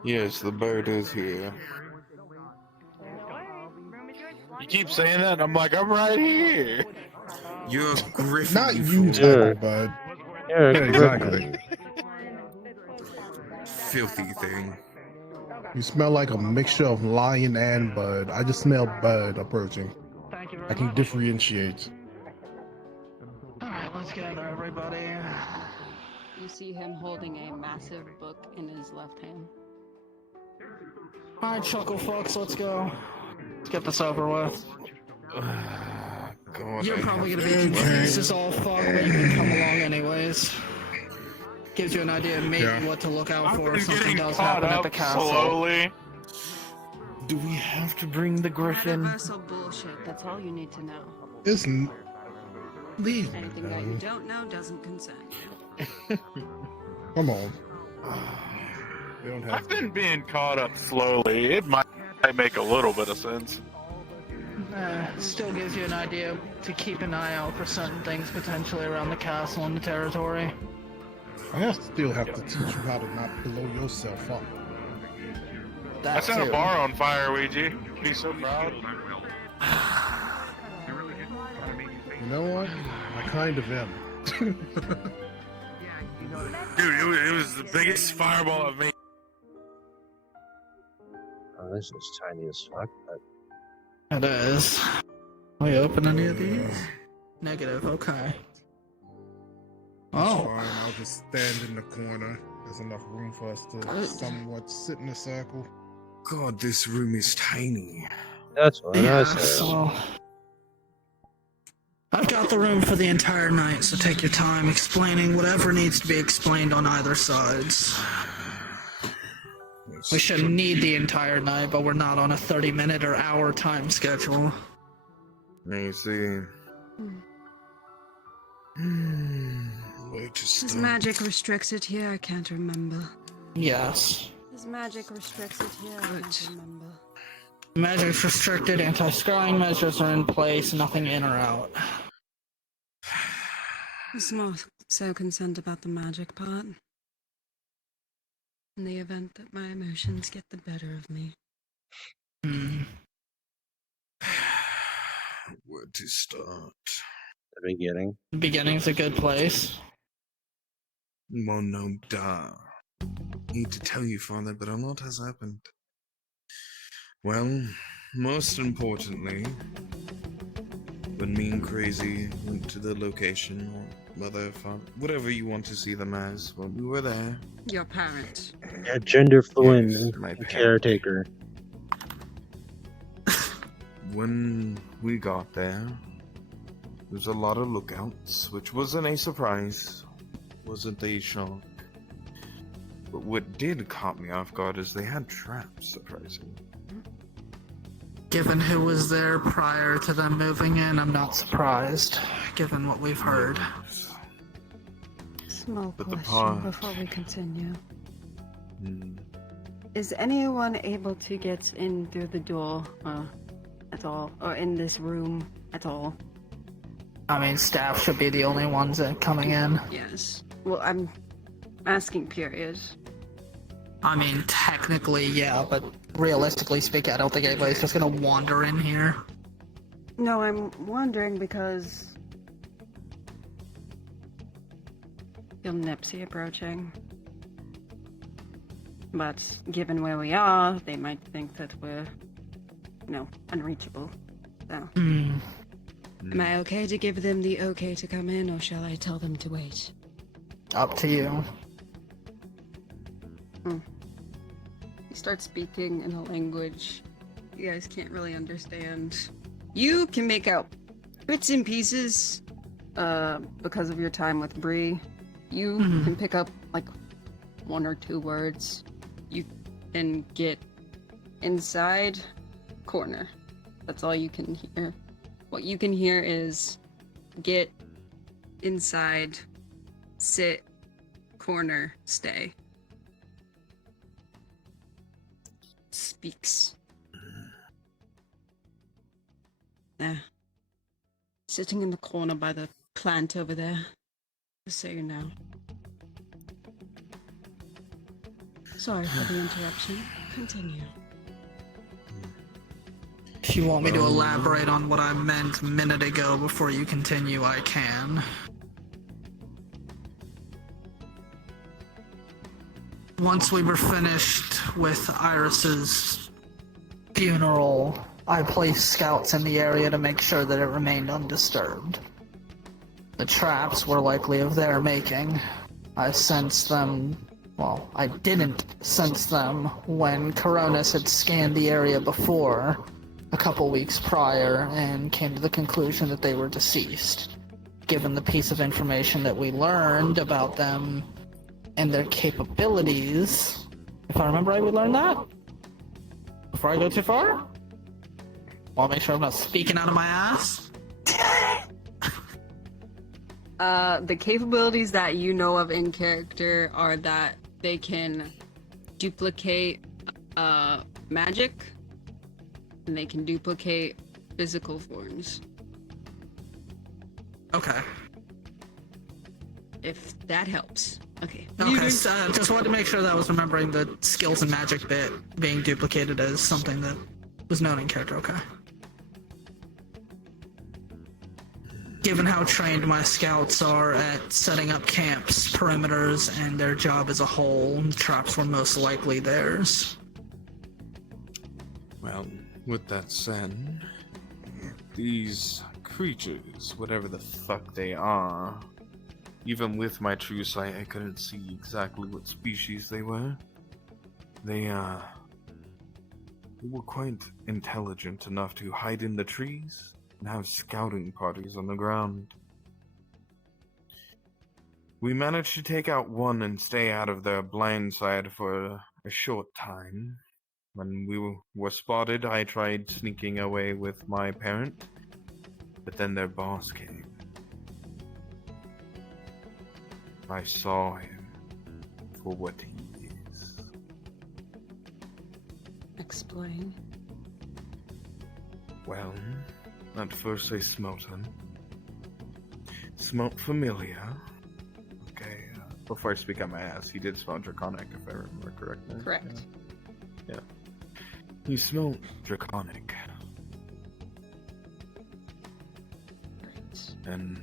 Yes, the bird is here. You keep saying that, and I'm like, I'm right here. You're a griffin. Not you you, fool. type of bud. yeah, Exactly. Filthy thing. You smell like a mixture of lion and bud. I just smell bud approaching. I can differentiate. Alright, let's gather everybody. You see him holding a massive book in his left hand. Alright, chuckle fucks, let's go. Let's get this over with. God, You're I probably have gonna be to- confused as all fuck, but you can come along anyways. Gives you an idea of maybe what to look out for if something does happen at the castle. Slowly. Do we have to bring the griffin? Universal bullshit. That's all you need to know. Listen, leave me, Anything that you man. don't know doesn't concern you. Come on. We don't have I've been being caught up slowly. It might make a little bit of sense. Still gives you an idea to keep an eye out for certain things potentially around the castle and the territory. I still have to teach you how to not blow yourself up. I set a bar on fire, Ouija. Be so proud. You know what? I kind of am. Dude, it was the biggest fireball I've made. oh, this is tiny as fuck, but It is. Will you open any of these? Negative, okay. It's Oh. fine. I'll just stand in the corner There's enough room for us to somewhat sit in a circle. God, this room is tiny. That's what I Yeah, said. so I've got the room for the entire night, so take your time explaining whatever needs to be explained on either sides. We shouldn't need the entire night, but we're not on a 30-minute or hour time schedule. I see. Where to His start? magic restricts it here, I can't remember. Yes. His magic restricts it here, I can't remember. Measures restricted, anti-scrying measures are in place, nothing in or out. I'm more so concerned about the magic part. In the event that my emotions get the better of me. Where to start? The beginning. The beginning's a good place. Well, no, duh. Need to tell you, Father, but a lot has happened. Well, most importantly, when me and Crazy went to the location, or mother, father, whatever you want to see them as, well, we were there. Your parent. Yeah, gender fluid Yes, my caretaker. When we got there, there was a lot of lookouts, which wasn't a surprise, wasn't a shock. But what did caught me off guard is they had traps, surprisingly. Given who was there prior to them moving in, I'm not surprised, given what we've heard. Small But the question part- before we continue. Hmm. Is anyone able to get in through the door at all? Or in this room at all? I mean, staff should be the only ones that coming in. Yes. Well, I'm asking, period. I mean, technically, yeah, but realistically speaking, I don't think anybody's just gonna wander in here. No, I'm wondering because... feel Nipsey approaching. But given where we are, they might think that we're, unreachable. So... Am I okay to give them the okay to come in, or shall I tell them to wait? Up to you. You start speaking in a language you guys can't really understand. You can make out bits and pieces because of your time with Bree. You can pick up like 1 or 2 words. You can get inside corner. That's all you can hear. What you can hear is get inside, sit, corner, stay. Speaks. Sitting in the corner by the plant over there. Just so you know. Sorry for the interruption. Continue. If you want me to elaborate on what I meant a minute ago before you continue, I can. Once we were finished with Iris's funeral, I placed scouts in the area to make sure that it remained undisturbed. The traps were likely of their making. I sensed them... well, I didn't sense them when Coronis had scanned the area before, a couple weeks prior, and came to the conclusion that they were deceased. Given the piece of information that we learned about them and their capabilities... if I remember right, we learned that? Before I go too far? Want to make sure I'm not speaking out of my ass? The capabilities that you know of in character are that they can duplicate magic, and they can duplicate physical forms. Okay. If that helps. Okay. Okay, so just wanted to make sure that I was remembering the skills and magic bit being duplicated as something that was known in character, okay. Given how trained my scouts are at setting up camps, perimeters, and their job as a whole, the traps were most likely theirs. Well, with that said, these creatures, whatever the fuck they are, even with my true sight, I couldn't see exactly what species they were. They were quite intelligent enough to hide in the trees and have scouting parties on the ground. We managed to take out one and stay out of their blind side for a short time. When we were spotted, I tried sneaking away with my parent, but then their boss came. I saw him for what he is. Explain. Well, at first I smelt him. Smelt familiar. Okay, before I speak on my ass, he did smell draconic, if I remember correctly. Correct. Yeah. He smelled draconic. And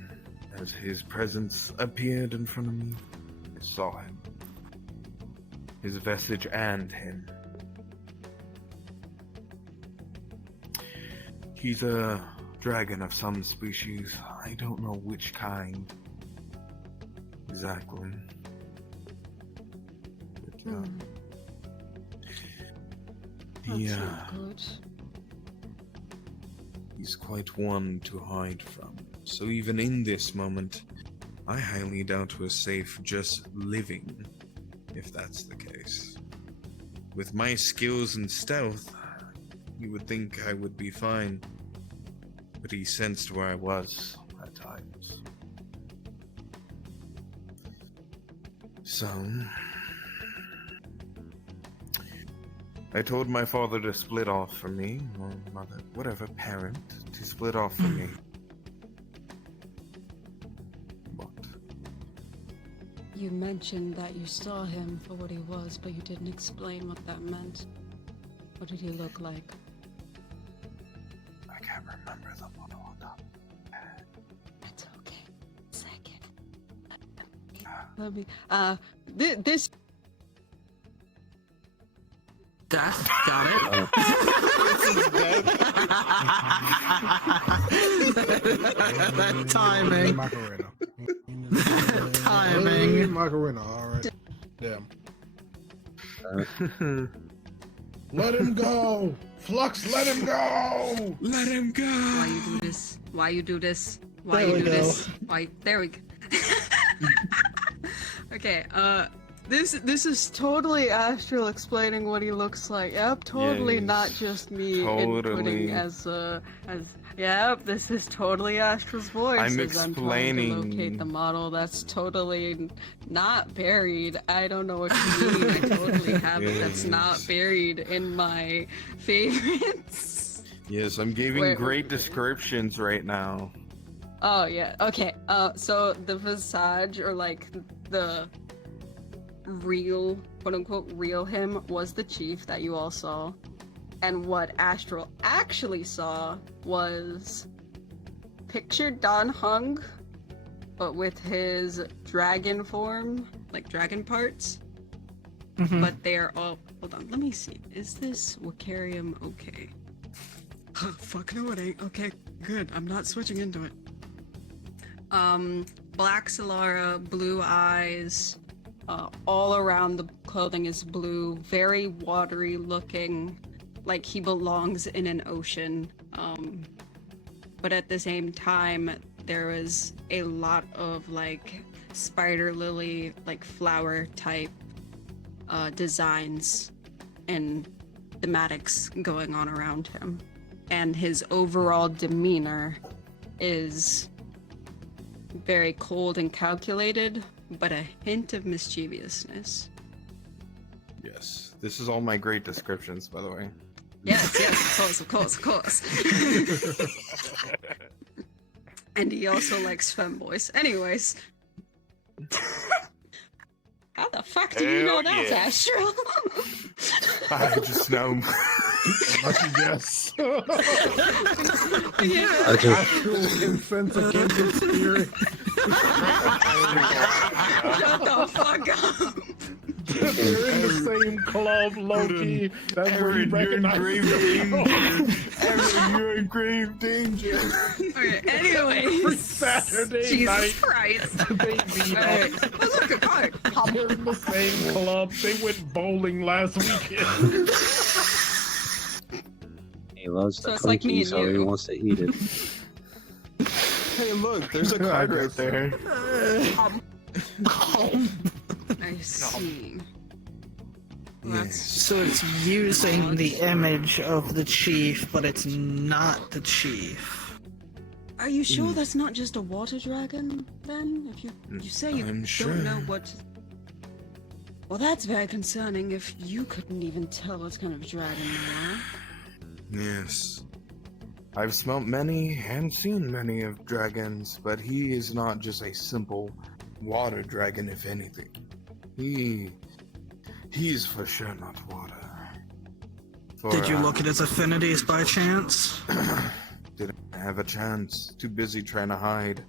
as his presence appeared in front of me, I saw him. His vestige and him. He's a dragon of some species. I don't know which kind exactly. But, That's not good. He's quite one to hide from. So even in this moment, I highly doubt we're safe just living, if that's the case. With my skills and stealth, you would think I would be fine. But he sensed where I was at times. So I told my father to split off from me, or mother, whatever, parent, to split off from me. What? You mentioned that you saw him for what he was, but you didn't explain what that meant. What did he look like? I can't remember the model on top. It's okay. Second. Let me. This. Got it. That timing. Macarena. Timing. Macarena, alright. Damn. Let him go! Flux, let him go! Let him go! Why you do this? Why you do this? Why There you we do go. this? Why? There we go. Okay. This is totally Astral explaining what he looks like. Yep, totally Yes, not just me totally. inputting as. Yep, this is totally Astral's voice. I'm as I'm trying to explaining. locate the model. That's totally not buried. I don't know what you mean. I totally have it. That's not buried in my favorites. Yes, I'm giving Wait. great descriptions right now. Oh yeah. Okay. So the visage, or like the real, quote unquote, real him was the chief that you all saw, and what Astral actually saw was picture Don Hung, but with his dragon form, like dragon parts. But they're all. Hold on. Let me see. Is this Wakarium okay? Fuck no, it ain't. Okay, good. I'm not switching into it. Black Solara, blue eyes, all around the clothing is blue, very watery looking, like he belongs in an ocean. But at the same time, there is a lot of like spider lily, like flower type designs and thematics going on around him. And his overall demeanor is very cold and calculated, but a hint of mischievousness. Yes, this is all my great descriptions, by the way. Yes, of course. And he also likes femboys. Anyways. How the fuck do you know that's Astral? I just know. Lucky guess. Yeah. Astral infant of kindred spirit. Shut the fuck up. They're in the same club, Loki. That's where he Aaron, you're in grave recognizes danger. Aaron, you're in grave danger. Okay, anyways. Saturday Jesus night. Christ. They meet Alright, up. oh, look, a card. They're in the same club. They went bowling last weekend. He loves So the it's like me cookie, and so he you. wants to eat it. Hey, look, there's a card right there. I see. So it's using the image of the chief, but it's not the chief. Are you sure that's not just a water dragon, then? If you say you I'm sure. don't know what... Well, that's very concerning if you couldn't even tell what kind of dragon they are. Yes. I've smelt many and seen many of dragons, but he is not just a simple water dragon, if anything. He's for sure not water. Did you look at his affinities by chance? Didn't have a chance. Too busy trying to hide.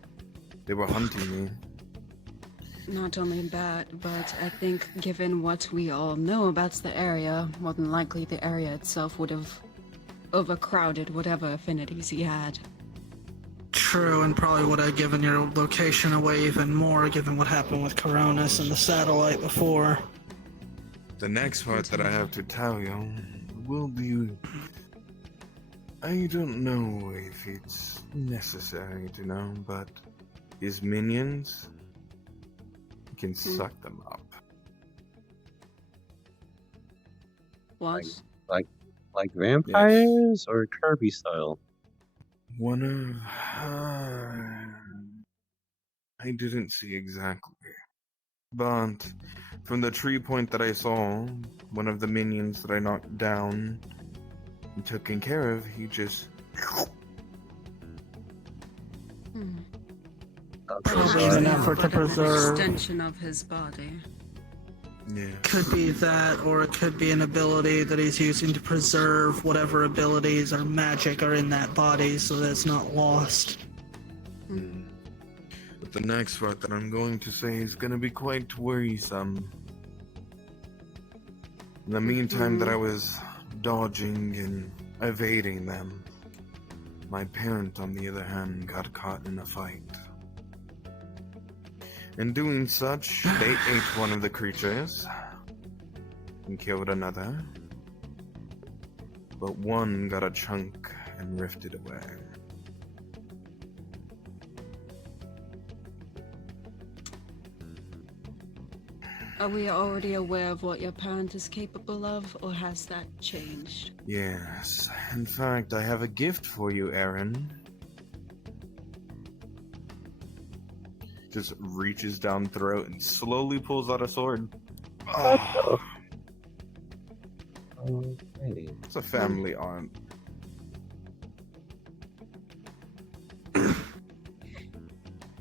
They were hunting me. Not only that, but I think given what we all know about the area, more than likely the area itself would have overcrowded whatever affinities he had. True, and probably would have given your location away even more, given what happened with Coronis and the satellite before. The next part that I have to tell you will be... I don't know if it's necessary to know, but his minions can suck them up. What? Like vampires or Kirby style? One of... I didn't see exactly. But from the tree point that I saw, one of the minions that I knocked down and taken care of, he just... Probably in an effort to preserve. Extension of his body. Yeah. Could be that, or it could be an ability that he's using to preserve whatever abilities or magic are in that body so that it's not lost. But the next part that I'm going to say is going to be quite worrisome. In the meantime that I was dodging and evading them, my parent, on the other hand, got caught in a fight. In doing such, they ate one of the creatures and killed another, but one got a chunk and rifted away. Are we already aware of what your parent is capable of, or has that changed? Yes, in fact, I have a gift for you, Aaron. Just reaches down throat and slowly pulls out a sword. Oh. Okay. It's a family arm.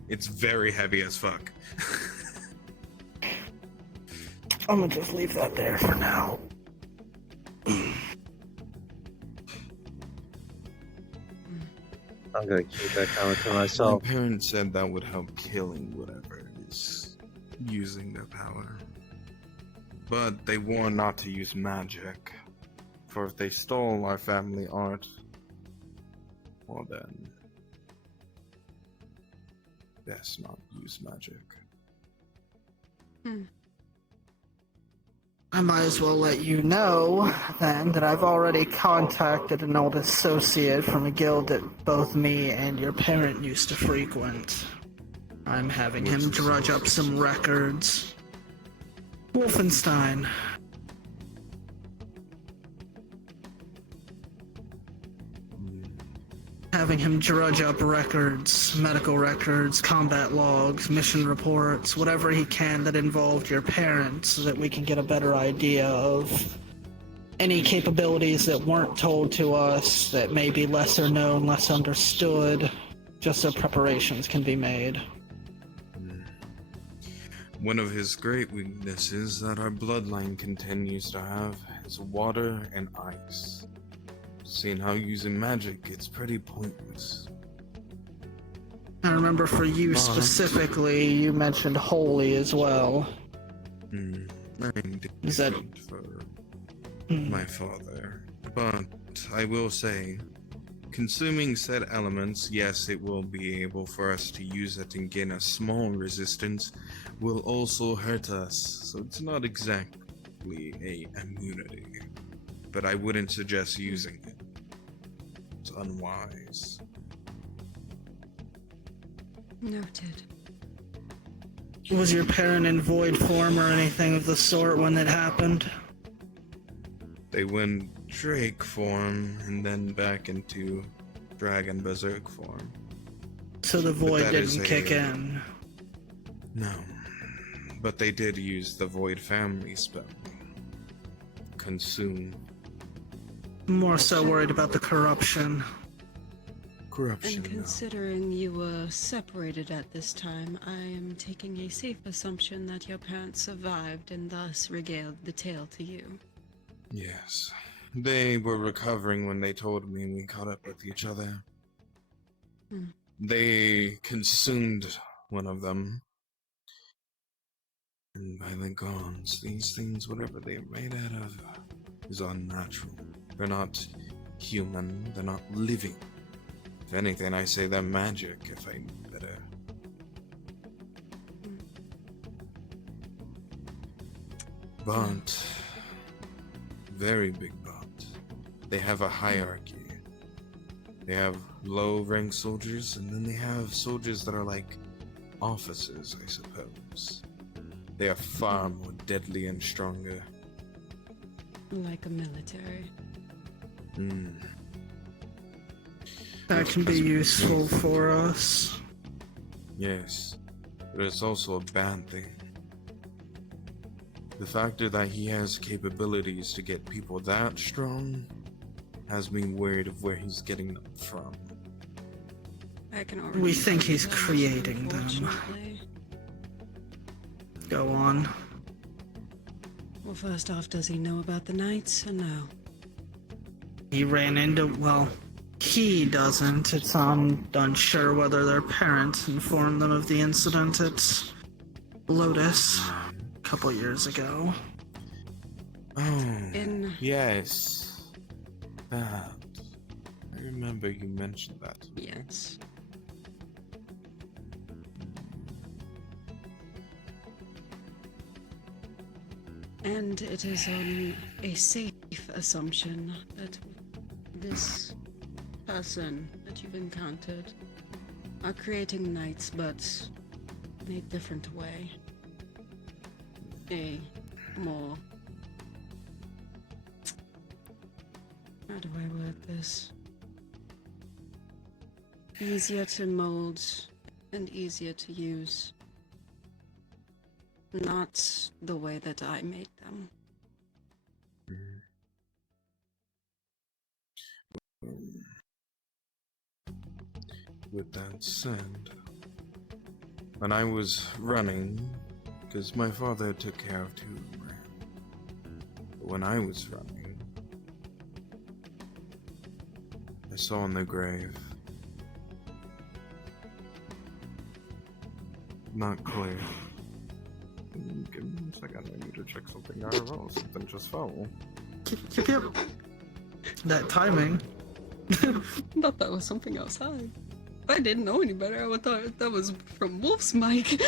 It's very heavy as fuck. I'm gonna just leave that there for now. I'm gonna keep that comment to myself. My parents said that would help killing whatever is using their power. But they warned not to use magic. For if they stole our family art, well then, best not use magic. I might as well let you know, then, that I've already contacted an old associate from a guild that both me and your parent used to frequent. I'm having him drudge up some records. Wolfenstein. Having him drudge up records, medical records, combat logs, mission reports, whatever he can that involved your parents, so that we can get a better idea of any capabilities that weren't told to us, that may be lesser known, less understood, just so preparations can be made. One of his great weaknesses that our bloodline continues to have is water and ice. Seeing how using magic, it's pretty pointless. I remember for you specifically, you mentioned holy as well. I'm Is that- different for my father. But I will say, consuming said elements, yes, it will be able for us to use it and gain a small resistance, will also hurt us. So it's not exactly a immunity. But I wouldn't suggest using it. It's unwise. Noted. Was your parent in void form or anything of the sort when it happened? They went Drake form and then back into Dragon Berserk form. So the But void that is didn't kick in. No. But they did use the Void family spell. Consume. More so worried about the corruption. Corruption. And considering you were separated at this time, I am taking a safe assumption that your parents survived and thus regaled the tale to you. Yes. They were recovering when they told me we caught up with each other. They consumed one of them. And by the gods, these things, whatever they're made out of, is unnatural. They're not human, they're not living. If anything, I say they're magic, if I knew better. But, very big but, they have a hierarchy. They have low-ranked soldiers, and then they have soldiers that are like officers, I suppose. They are far more deadly and stronger. Like a military. That can be useful for us. Yes, but it's also a bad thing. The factor that he has capabilities to get people that strong has me worried of where he's getting them from. I can already We think see he's that, creating them. unfortunately. Go on. Well, first off, does he know about the knights or no? He ran into, well, he doesn't. It's unsure whether their parents informed them of the incident at Lotus a couple years ago. Oh, yes. That. I remember you mentioned that to me. Yes. And it is on a safe assumption that this person that you've encountered are creating knights, but in a different way. A more... How do I word this? Easier to mold and easier to use. Not the way that I made them. With that said, when I was running, because my father took care of two of them, but when I was running, I saw in the grave, not clear. Give me a second, I need to check something out. Oh, something just fell. Yep. That timing. I thought that was something outside. If I didn't know any better, I would thought that was from Wolf's mic.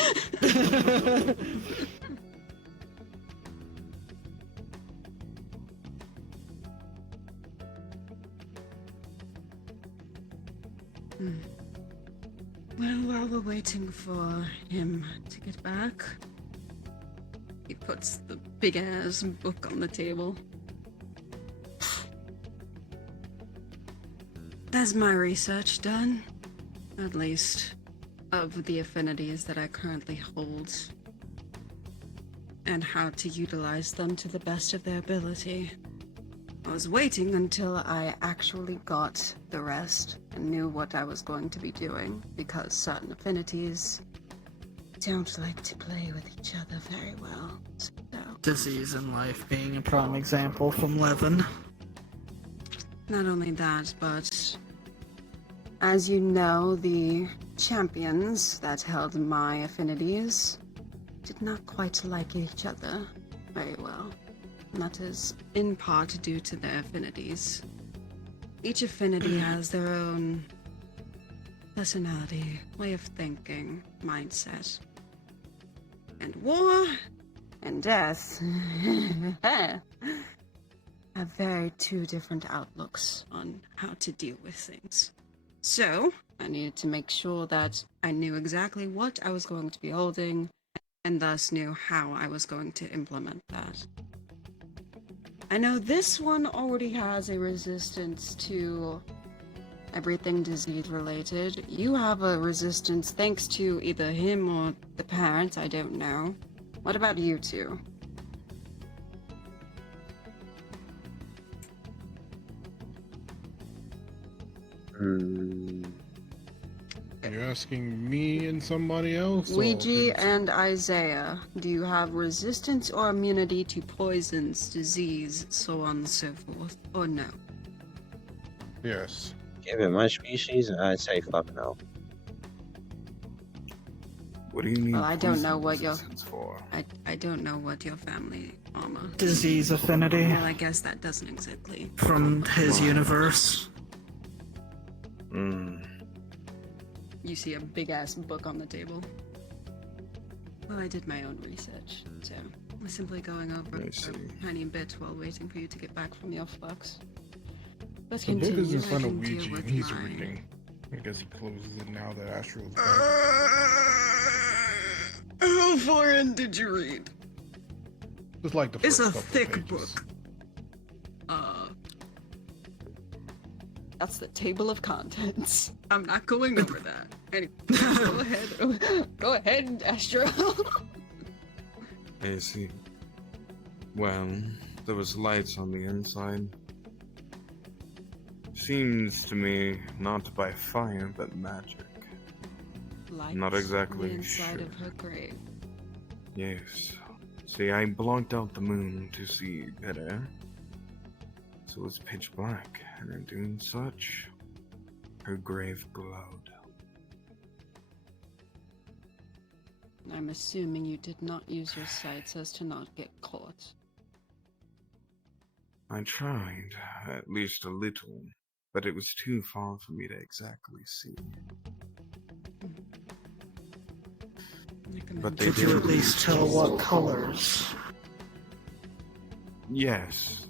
Well, while we're waiting for him to get back, he puts the big-ass book on the table. That's my research done. At least, of the affinities that I currently hold. And how to utilize them to the best of their ability. I was waiting until I actually got the rest and knew what I was going to be doing, because certain affinities don't like to play with each other very well. So. Disease in life being a prime example from Levin. Not only that, but as you know, the champions that held my affinities did not quite like each other. Very well. And that is in part due to their affinities. Each affinity has their own personality, way of thinking, mindset. And war and death have very two different outlooks on how to deal with things. So, I needed to make sure that I knew exactly what I was going to be holding, and thus knew how I was going to implement that. I know this one already has a resistance to everything disease related. You have a resistance thanks to either him or the parents, I don't know. What about you two? You're asking me and somebody else? or Ouija did- and Isaiah, do you have resistance or immunity to poisons, disease, so on and so forth, or no? Yes. Given my species, I'd say fuck no. What do you need? Well, I don't know poison what your resistance for? I don't know what your family armor. Disease affinity Well, I guess that doesn't exactly. from his universe. You see a big ass book on the table. Well, I did my own research, so we're simply going over I a see. tiny bit while waiting for you to get back from your flux. Let's The book continue. is in I front of can deal Ouija with and he's mine. reading. I guess he closes it now that Astral's back. How far in did you read? Just like the It's first a couple thick pages. book. That's the table of contents. I'm not going over that. Anyway, go ahead. Go ahead, Astro. I see. Well, there was lights on the inside. Seems to me not by fire, but magic. Lights Not exactly on the inside sure. of her grave. Yes. See, I blocked out the moon to see better. So it's pitch black, and in doing such, her grave glowed. I'm assuming you did not use your sights as to not get caught. I tried, at least a little, but it was too far for me to exactly see. But they Could you did at least tell what colors? Yes.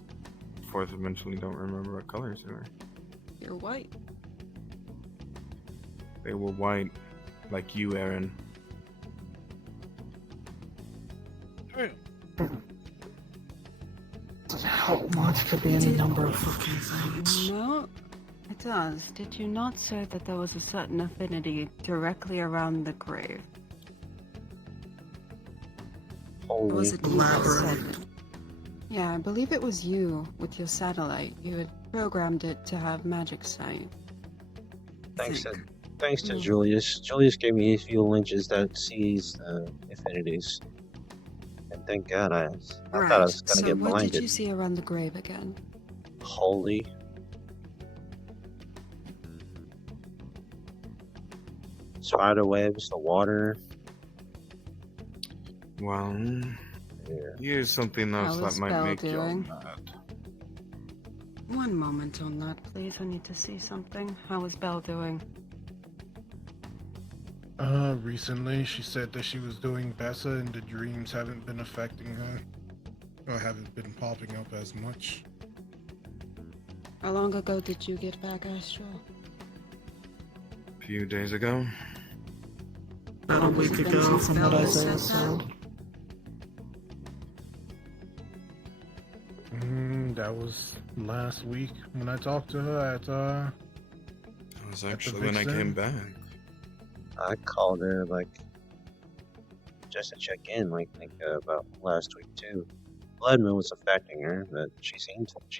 Fourth, eventually don't remember what colors they were. You're white. They were white, like you, Aaron. How much could be any number of fucking things. No, it does. Did you not say that there was a certain affinity directly around the grave? Or was it you that said it? Yeah, I believe it was you with your satellite. You had programmed it to have magic sight. Thanks to Julius. Julius gave me a few lynches that sees affinities. And thank God I thought I was gonna so get what blinded. did you see around the grave again? Holy. Spider webs, the water. Well, here's something else How that is might Belle make you doing? mad. One moment on that, please. I need to see something. How is Belle doing? Recently she said that she was doing better and the dreams haven't been affecting her. Or haven't been popping up as much. How long ago did you get back, Astral? A few days ago. About a week ago, from what Isaiah said. That was last week when I talked to her at That was actually when I came back. I called her just to check in, about last week too. Blood moon was affecting her, but she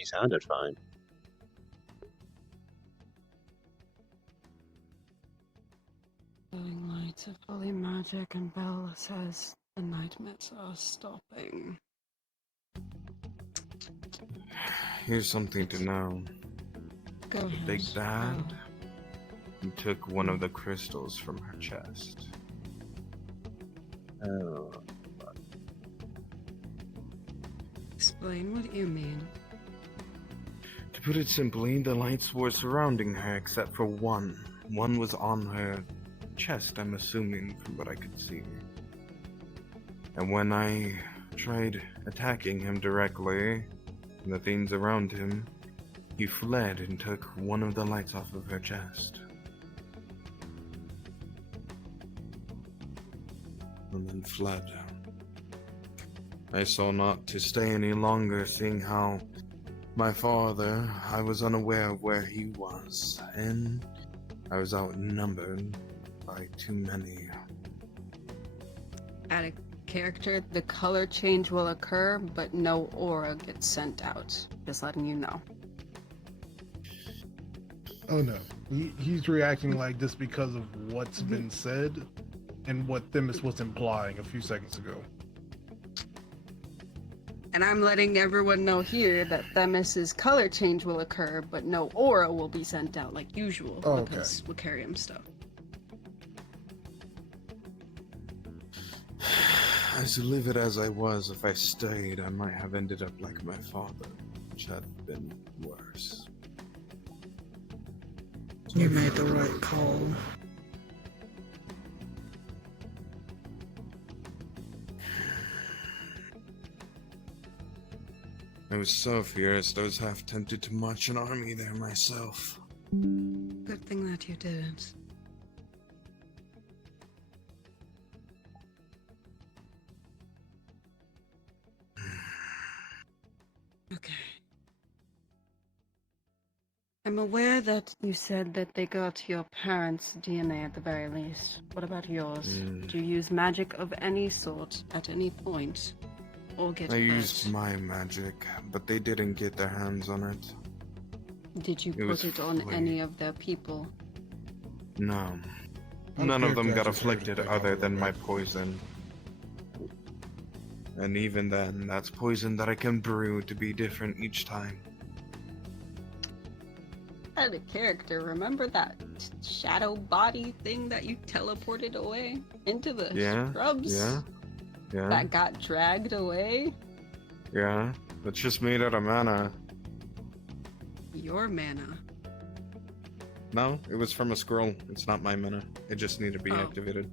sounded fine. Glowing lights of holy magic, and Belle says the nightmares are stopping. Here's something to know. Go ahead. Big Bad, he took one of the crystals from her chest. Oh. Explain what you mean. To put it simply, the lights were surrounding her except for one. One was on her chest, I'm assuming, from what I could see. And when I tried attacking him directly, and the things around him, he fled and took one of the lights off of her chest. And then fled. I saw not to stay any longer, seeing how my father, I was unaware of where he was, and I was outnumbered by too many. Out of character, the color change will occur, but no aura gets sent out. Just letting you know. Oh no, he's reacting like this because of what's been said and what Themis was implying a few seconds ago. And I'm letting everyone know here that Themis's color change will occur, but no aura will be sent out like usual with his Wicarium stuff. As livid as I was, if I stayed, I might have ended up like my father, which had been worse. You made the right call. I was so furious, I was half tempted to march an army there myself. Good thing that you didn't. Okay. I'm aware that you said that they got your parents' DNA at the very least. What about yours? Did you use magic of any sort at any point? Or get I hurt? used my magic, but they didn't get their hands on it. Did you was put it on free. any of their people? No. None of them got afflicted other than my poison. And even then, that's poison that I can brew to be different each time. Out of character, remember that shadow body thing that you teleported away into the scrubs? Yeah. That got dragged away? Yeah. That's just made out of mana. Your mana. No, it was from a scroll. It's not my mana. It just needed to be activated.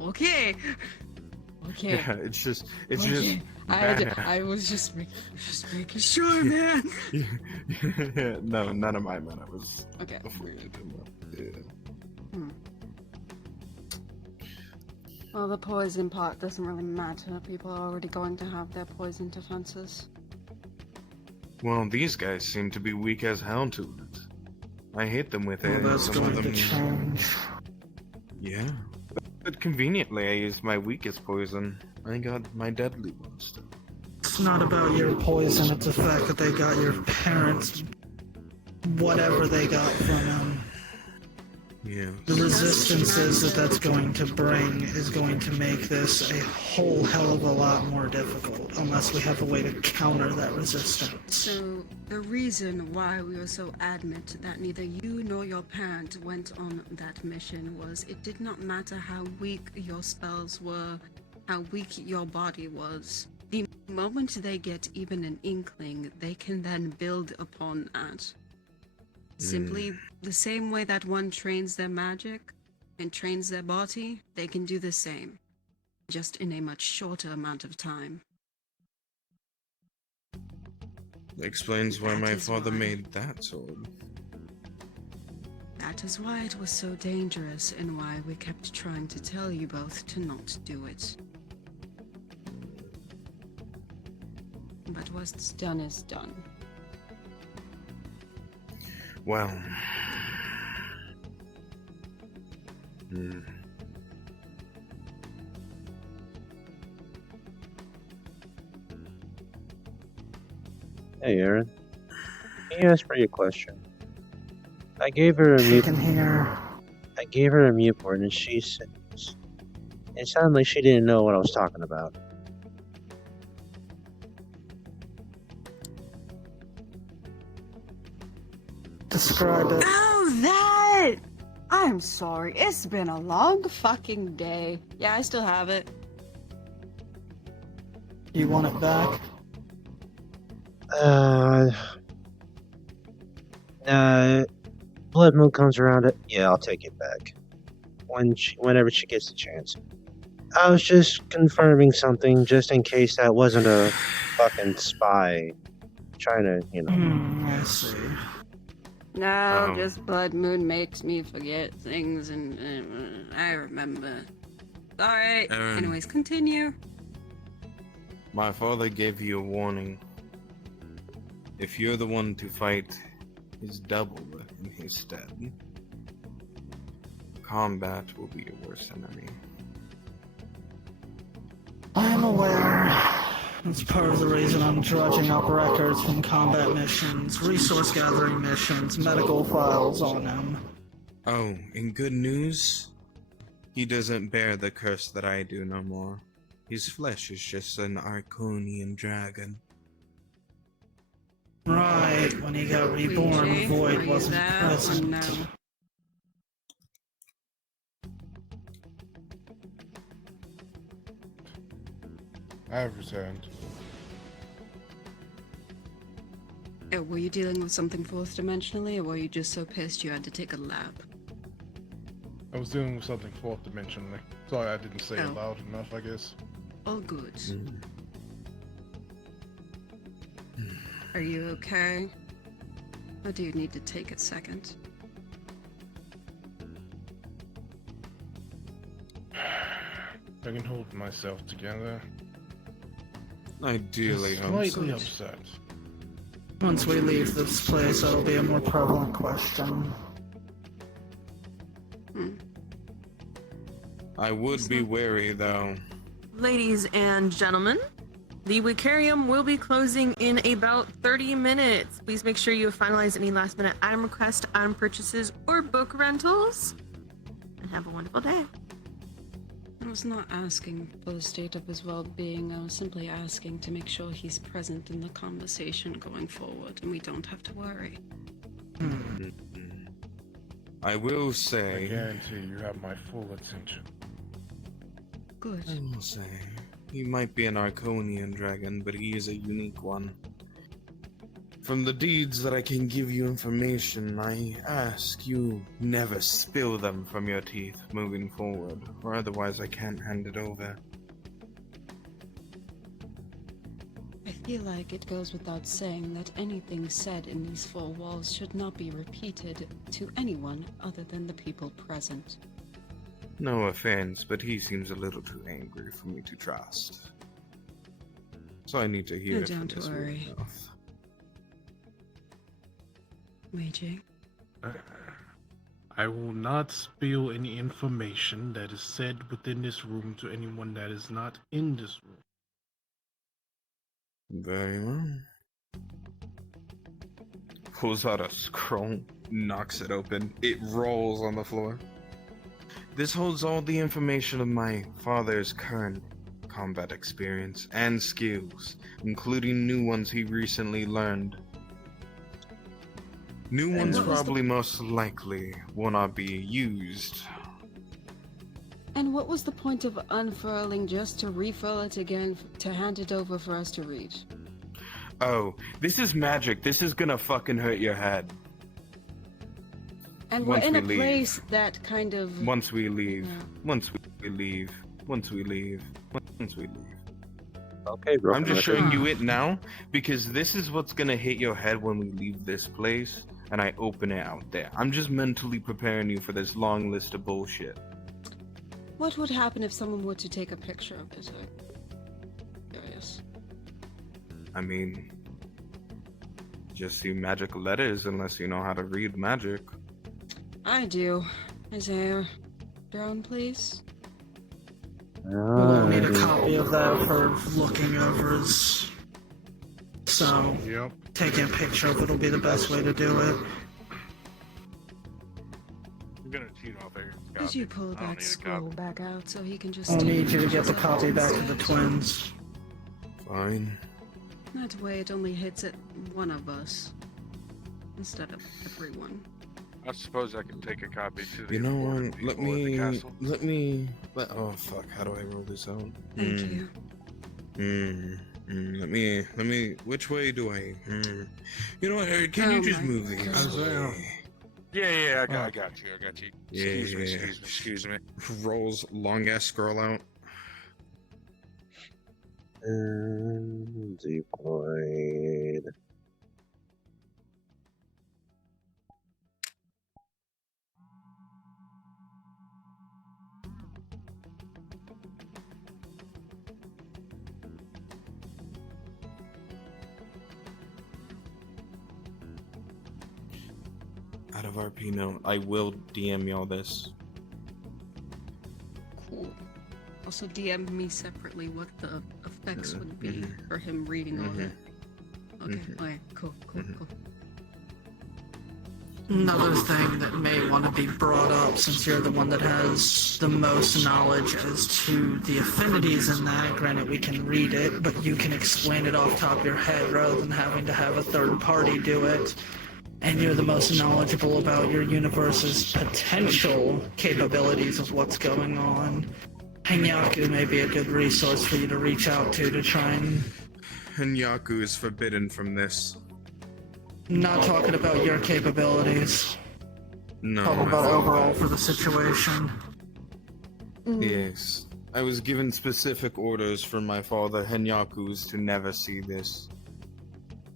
Okay. Okay. Yeah, it's just I was just making sure, man. No, none of my mana was Okay. afflicted. Yeah. Well, the poison part doesn't really matter. People are already going to have their poison defenses. Well, these guys seem to be weak as hell to it. I hit them with it. That's Some of going to them. change. Yeah. But conveniently, I used my weakest poison. I got my deadly one still. It's not about your poison, it's the fact that they got your parents, whatever they got from them. Yeah. The resistances that that's going to bring is going to make this a whole hell of a lot more difficult, unless we have a way to counter that resistance. So, the reason why we were so adamant that neither you nor your parent went on that mission was it did not matter how weak your spells were, how weak your body was. The moment they get even an inkling, they can then build upon that. Simply the same way that one trains their magic and trains their body, they can do the same, just in a much shorter amount of time. Explains why my father made that sword. That is why it was so dangerous and why we kept trying to tell you both to not do it. But what's done is done. Well. Hey, Aaron. Can you ask for your question? I gave her a She mute. can hear. I gave her a mute board, and she said it sounded like she didn't know what I was talking about. Describe it. Oh, that! I'm sorry. It's been a long fucking day. Yeah, I still have it. You want it back? Uh, Blood Moon comes around. Yeah, I'll take it back whenever she gets the chance. I was just confirming something, just in case that wasn't a fucking spy trying to, I see. No, just Blood Moon makes me forget things, and I remember. Alright, Aaron. anyways, continue. My father gave you a warning. If you're the one to fight his double in his stead, combat will be your worst enemy. I'm aware. It's part of the reason I'm dredging up records from combat missions, resource gathering missions, medical files on him. Oh, and good news? He doesn't bear the curse that I do no more. His flesh is just an Arconian dragon. Right, when he got reborn, Jay, Void are you wasn't there or present. no? I have returned. Were you dealing with something fourth dimensionally, or were you just so pissed you had to take a lap? I was dealing with something fourth dimensionally. Sorry, I didn't say it Oh. loud enough, I guess. All good. Are you okay? Or do you need to take a second? I can hold myself together. Ideally, Just I'm slightly upset. Once we leave this place, that'll be a more prevalent question. I would be wary, though. Ladies and gentlemen, the Wicarium will be closing in about 30 minutes. Please make sure you have finalized any last minute item requests, item purchases, or book rentals. And have a wonderful day. I was not asking for the state of his well-being. I was simply asking to make sure he's present in the conversation going forward, and we don't have to worry. I will say. I guarantee you have my full attention. Good. I will say. He might be an Arconian dragon, but he is a unique one. From the deeds that I can give you information, I ask you never spill them from your teeth moving forward, or otherwise I can't hand it over. I feel like it goes without saying that anything said in these four walls should not be repeated to anyone other than the people present. No offense, but he seems a little too angry for me to trust. So I need to hear No, it from don't his worry. weird mouth. Weijing? I will not spill any information that is said within this room to anyone that is not in this room. Very well. Pulls out a scroll, knocks it open. It rolls on the floor. This holds all the information of my father's current combat experience and skills, including new ones he recently learned. New ones probably most likely will not be used. And what was the point of unfurling just to refill it again to hand it over for us to read? Oh, this is magic. This is gonna fucking hurt your head. And Once we're in a we leave. place that kind of... Once we leave. Yeah. Once we leave. Once we leave. Once we leave. Okay, bro. I'm just showing you it now because this is what's gonna hit your head when we leave this place and I open it out there. I'm just mentally preparing you for this long list of bullshit. What would happen if someone were to take a picture of it? I'm curious. I mean, just see magic letters unless you know how to read magic. I do. Isaiah, drone, please. We'll need a copy of that for looking overs. So, Yep. taking a picture of it will be the best way to do it. I'm gonna cheat off here. Could you pull that scroll back out so he can just... I'll take need you to get pictures the of copy it? back to the twins. Fine. That way it only hits at one of us instead of everyone. I suppose I can take a copy to the You know important what? people in the castle. Oh fuck, how do I roll this out? Thank you. Let me. Which way do I? You know what, Eric? Can you just move these? Yeah, I got you. Yeah. Excuse me. Rolls long ass scroll out. Deployed. Out of RP note, I will DM y'all this. Cool. Also DM me separately what the effects would be for him reading all it. Okay, alright, cool. Another thing that may want to be brought up, since you're the one that has the most knowledge as to the affinities in that, granted we can read it, but you can explain it off top of your head rather than having to have a third party do it. And you're the most knowledgeable about your universe's potential capabilities of what's going on. Henyaku may be a good resource for you to reach out to try and... Henyaku is forbidden from this. Not talking about your capabilities. No. Talking about overall for the situation. Yes. I was given specific orders from my father, Henyaku's, to never see this.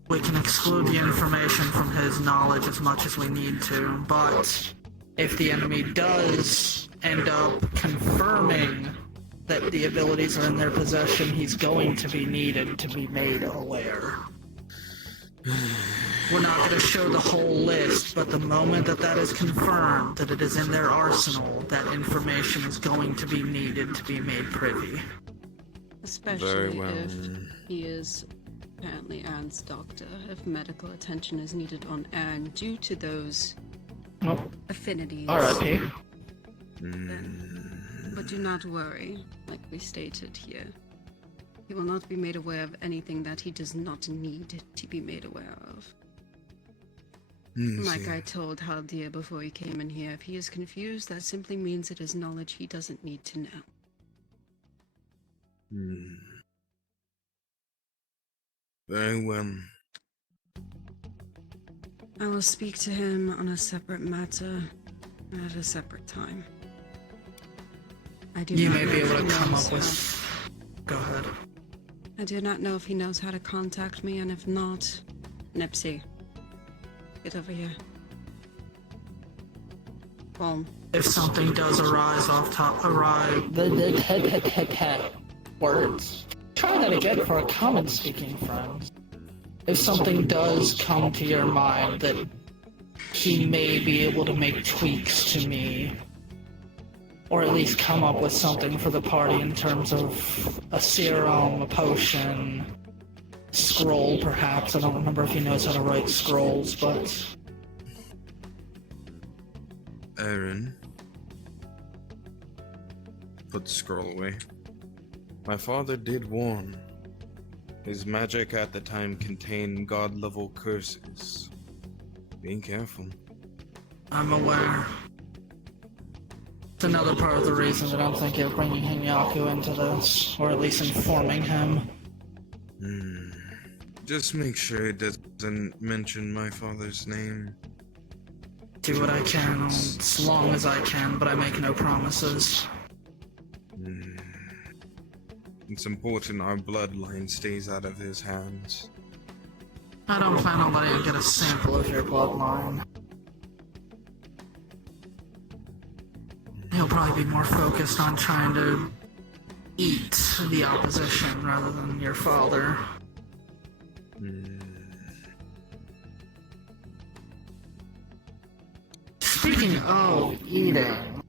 We can exclude the information from his knowledge as much as we need to, but if the enemy does end up confirming that the abilities are in their possession, he's going to be needed to be made aware. We're not going to show the whole list, but the moment that that is confirmed, that it is in their arsenal, that information is going to be needed to be made privy. Especially if he is apparently Anne's doctor, if medical attention is needed on Anne due to those affinities. R.I.P. But do not worry, like we stated here. He will not be made aware of anything that he does not need to be made aware of. Like I told Haldir before he came in here, if he is confused, that simply means it is knowledge he doesn't need to know. Very well. I will speak to him on a separate matter at a separate time. You may be able to come up with... Go ahead. I do not know if he knows how to contact me, and if not, Nipsey, get over here. Boom. If something does arise off top, words. Try that again for a common speaking friend. If something does come to your mind that he may be able to make tweaks to me, or at least come up with something for the party in terms of a serum, a potion, scroll perhaps. I don't remember if he knows how to write scrolls, but... Aaron. Put the scroll away. My father did warn. His magic at the time contained god-level curses. Be careful. I'm aware. It's another part of the reason that I'm thinking of bringing Henyaku into this, or at least informing him. Just make sure it doesn't mention my father's name. Do what I can, as long as I can, but I make no promises. It's important our bloodline stays out of his hands. I don't plan on letting you get a sample of your bloodline. He'll probably be more focused on trying to eat the opposition rather than your father. Speaking of eating,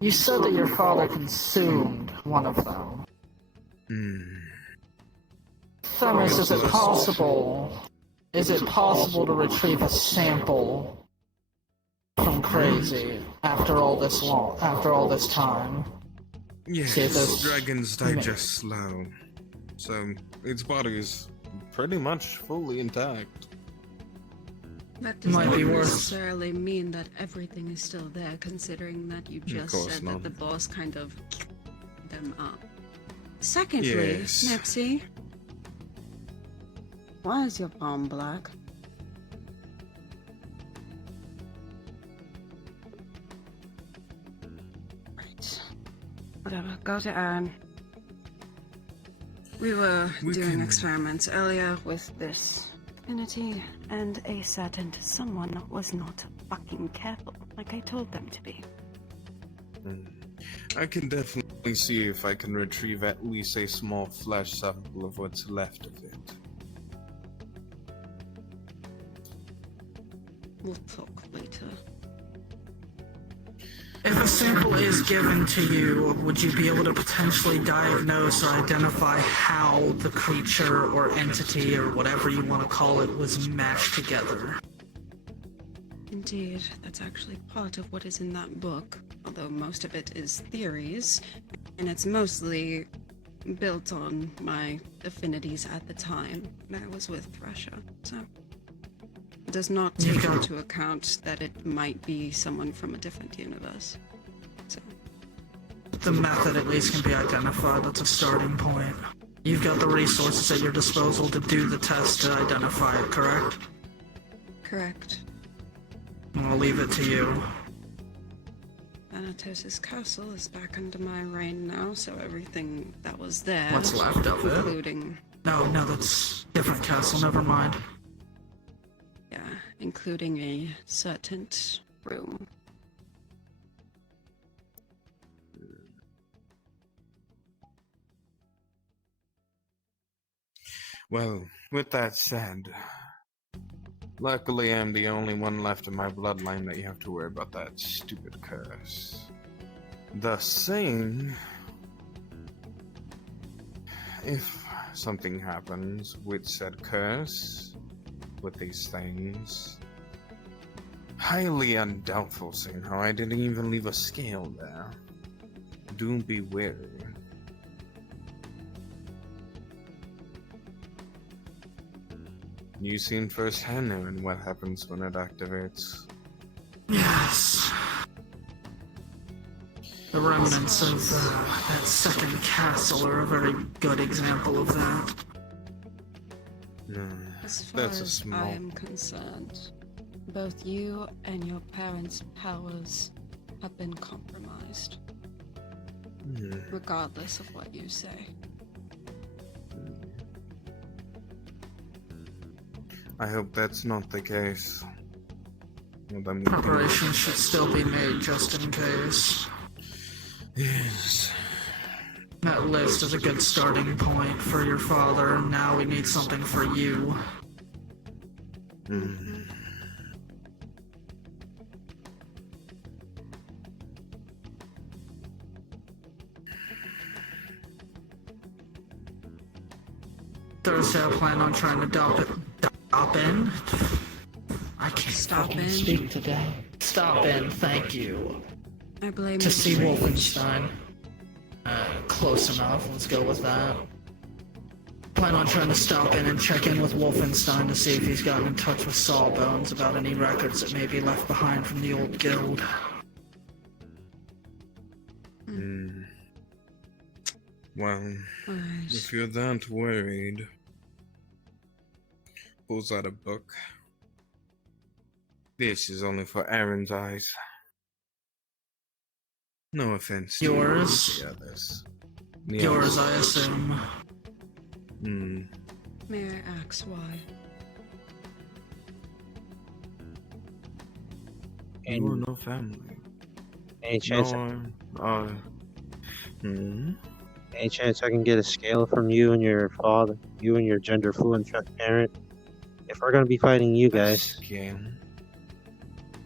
you said that your father consumed one of them. Themis, is it possible to retrieve a sample from Crazy after all this time? Yes, dragons digest slow, so its body is pretty much fully intact. That does not necessarily mean that everything is still there, considering that you just said that the boss kind of them up. Secondly, Nipsey, Why is your palm black? Right. Whatever. Go to Aaron. We were doing experiments earlier with this divinity, and a certain someone was not fucking careful, like I told them to be. I can definitely see if I can retrieve at least a small flesh sample of what's left of it. We'll talk later. If a sample is given to you, would you be able to potentially diagnose or identify how the creature or entity or whatever you want to call it was mashed together? Indeed, that's actually part of what is in that book, although most of it is theories, and it's mostly built on my affinities at the time when I was with Thresher, so it does not take into account that it might be someone from a different universe. So The method at least can be identified. That's a starting point. You've got the resources at your disposal to do the test to identify it, correct? correct. I'll leave it to you. Thanatos' castle is back under my reign now, so everything that was there, What's left of it? including No, that's different castle, never mind. yeah, including a certain room. Well, with that said, luckily I'm the only one left in my bloodline that you have to worry about that stupid curse. Thus saying, if something happens with said curse, with these things, highly undoubtful, seeing how I didn't even leave a scale there. Do be wary. You've seen firsthand Aaron, what happens when it activates. Yes. The remnants of that second castle are a very good example of that. No, As far that's a as small... I am concerned, both you and your parents' powers have been compromised. Regardless of what you say. I hope that's not the case. Well, then we Preparations should still be made just in case. Yes. That list is a good starting point for your father. Now we need something for you. Thursday I plan on trying to stop in. I can't Stop fucking in. speak today. Stop in, thank you. I blame To you see for Wolfenstein. Close enough, let's go with that. Plan on trying to stop in and check in with Wolfenstein to see if he's gotten in touch with Sawbones about any records that may be left behind from the old guild. Well, if you're that worried, pulls out a book. This is only for Aaron's eyes. No offense to Yours? the others. Yours, I assume. May I ask why? You are no family. Any chance? Any chance I can get a scale from you and your father, you and your gender fluid parent? If we're gonna be fighting you guys,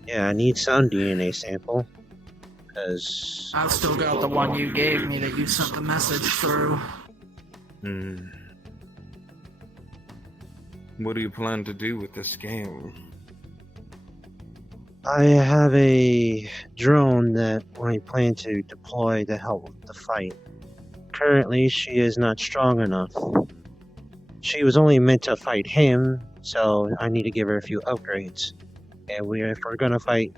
yeah, I need some DNA sample. Cause I've still got the one you gave me that you sent the message through. What do you plan to do with the scale? I have a drone that I plan to deploy to help with the fight. Currently, she is not strong enough. She was only meant to fight him, so I need to give her a few upgrades. And if we're gonna fight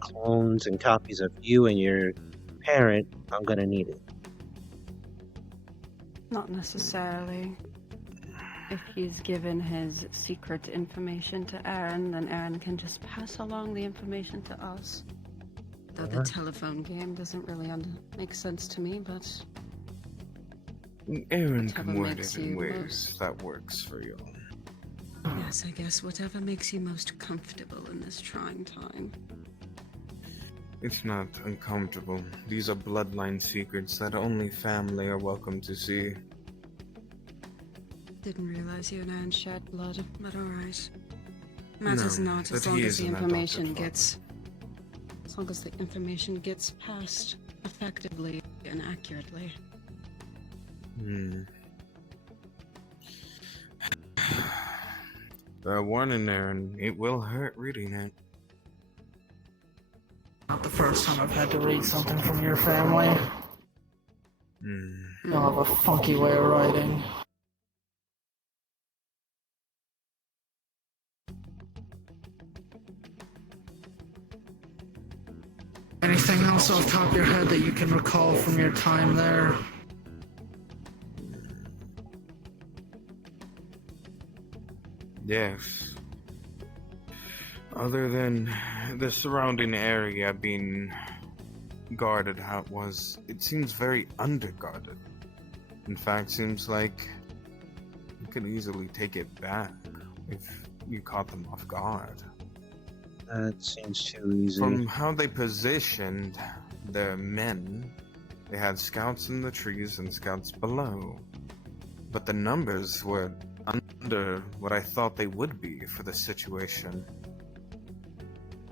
clones and copies of you and your parent, I'm gonna need it. Not necessarily. if he's given his secret information to Aaron, then Aaron can just pass along the information to us. Though the telephone game doesn't really make sense to me, but... Aaron whatever can word makes it in you ways most- that works for you. Yes, I guess whatever makes you most comfortable in this trying time. It's not uncomfortable. These are bloodline secrets that only family are welcome to see. Didn't realize you and Aaron shared blood, but alright. Matters No, not, as but long he as is the an information adopted gets... As long as the information gets passed effectively and accurately. Warning, Aaron, it will hurt reading it. Not the first time I've had to read something from your family. You'll have a funky way of writing. Anything else off the top of your head that you can recall from your time there? Yes. Other than the surrounding area being guarded how it was, it seems very underguarded. In fact, seems like you could easily take it back if you caught them off guard. That seems too easy. From how they positioned their men, they had scouts in the trees and scouts below. But the numbers were under what I thought they would be for the situation.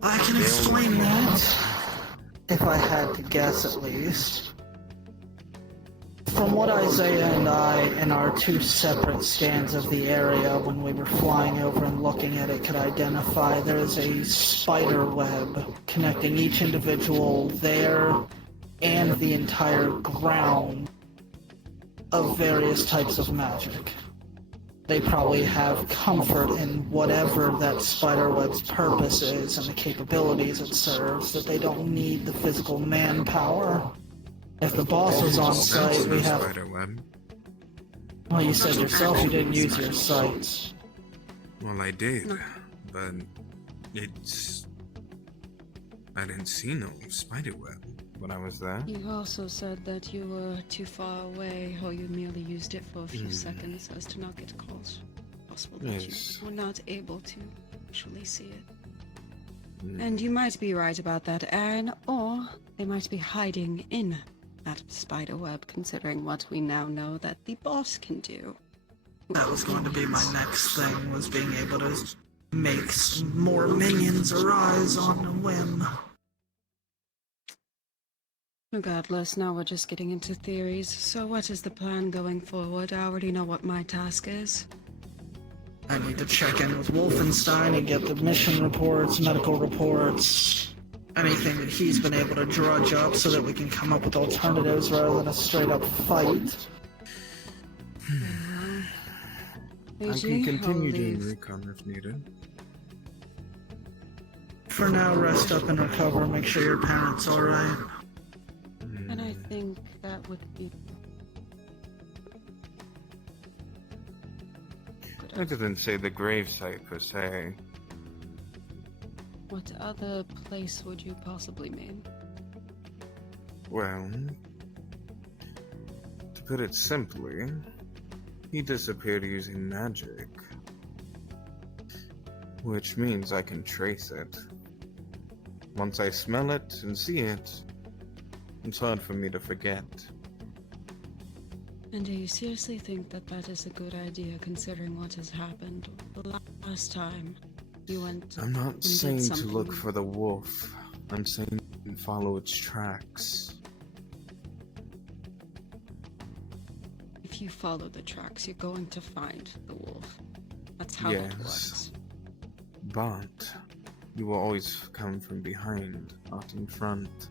I can explain that, if I had to guess at least. From what Isaiah and I, in our two separate scans of the area when we were flying over and looking at it, could identify, there is a spider web connecting each individual there and the entire ground of various types of magic. They probably have comfort in whatever that spider web's purpose is and the capabilities it serves, that they don't need the physical manpower. If the boss was on site, we have... Spiderweb. Well, you said yourself you didn't use your sights. Well, I did, but it's... I didn't see no spiderweb when I was there. You also said that you were too far away, or you merely used it for a few seconds as to not get calls. Possible that Yes. you were not able to actually see it. And you might be right about that, Aaron, or they might be hiding in that spider web, considering what we now know that the boss can do. That was going to be my next thing, was being able to make more minions arise on a whim. Regardless, now we're just getting into theories. So what is the plan going forward? I already know what my task is. I need to check in with Wolfenstein and get the mission reports, medical reports, anything that he's been able to drudge up so that we can come up with alternatives rather than a straight-up fight. I can continue doing recon if needed. For now, rest up and recover, make sure your parents are alright. And I think that would be... I didn't say the gravesite per se. What other place would you possibly mean? Well, to put it simply, he disappeared using magic. Which means I can trace it. Once I smell it and see it, it's hard for me to forget. And do you seriously think that that is a good idea, considering what has happened? The last time you went I'm not and saying did to something... look for the wolf. I'm saying follow its tracks. If you follow the tracks, you're going to find the wolf. That's how it works. But you will always come from behind, not in front.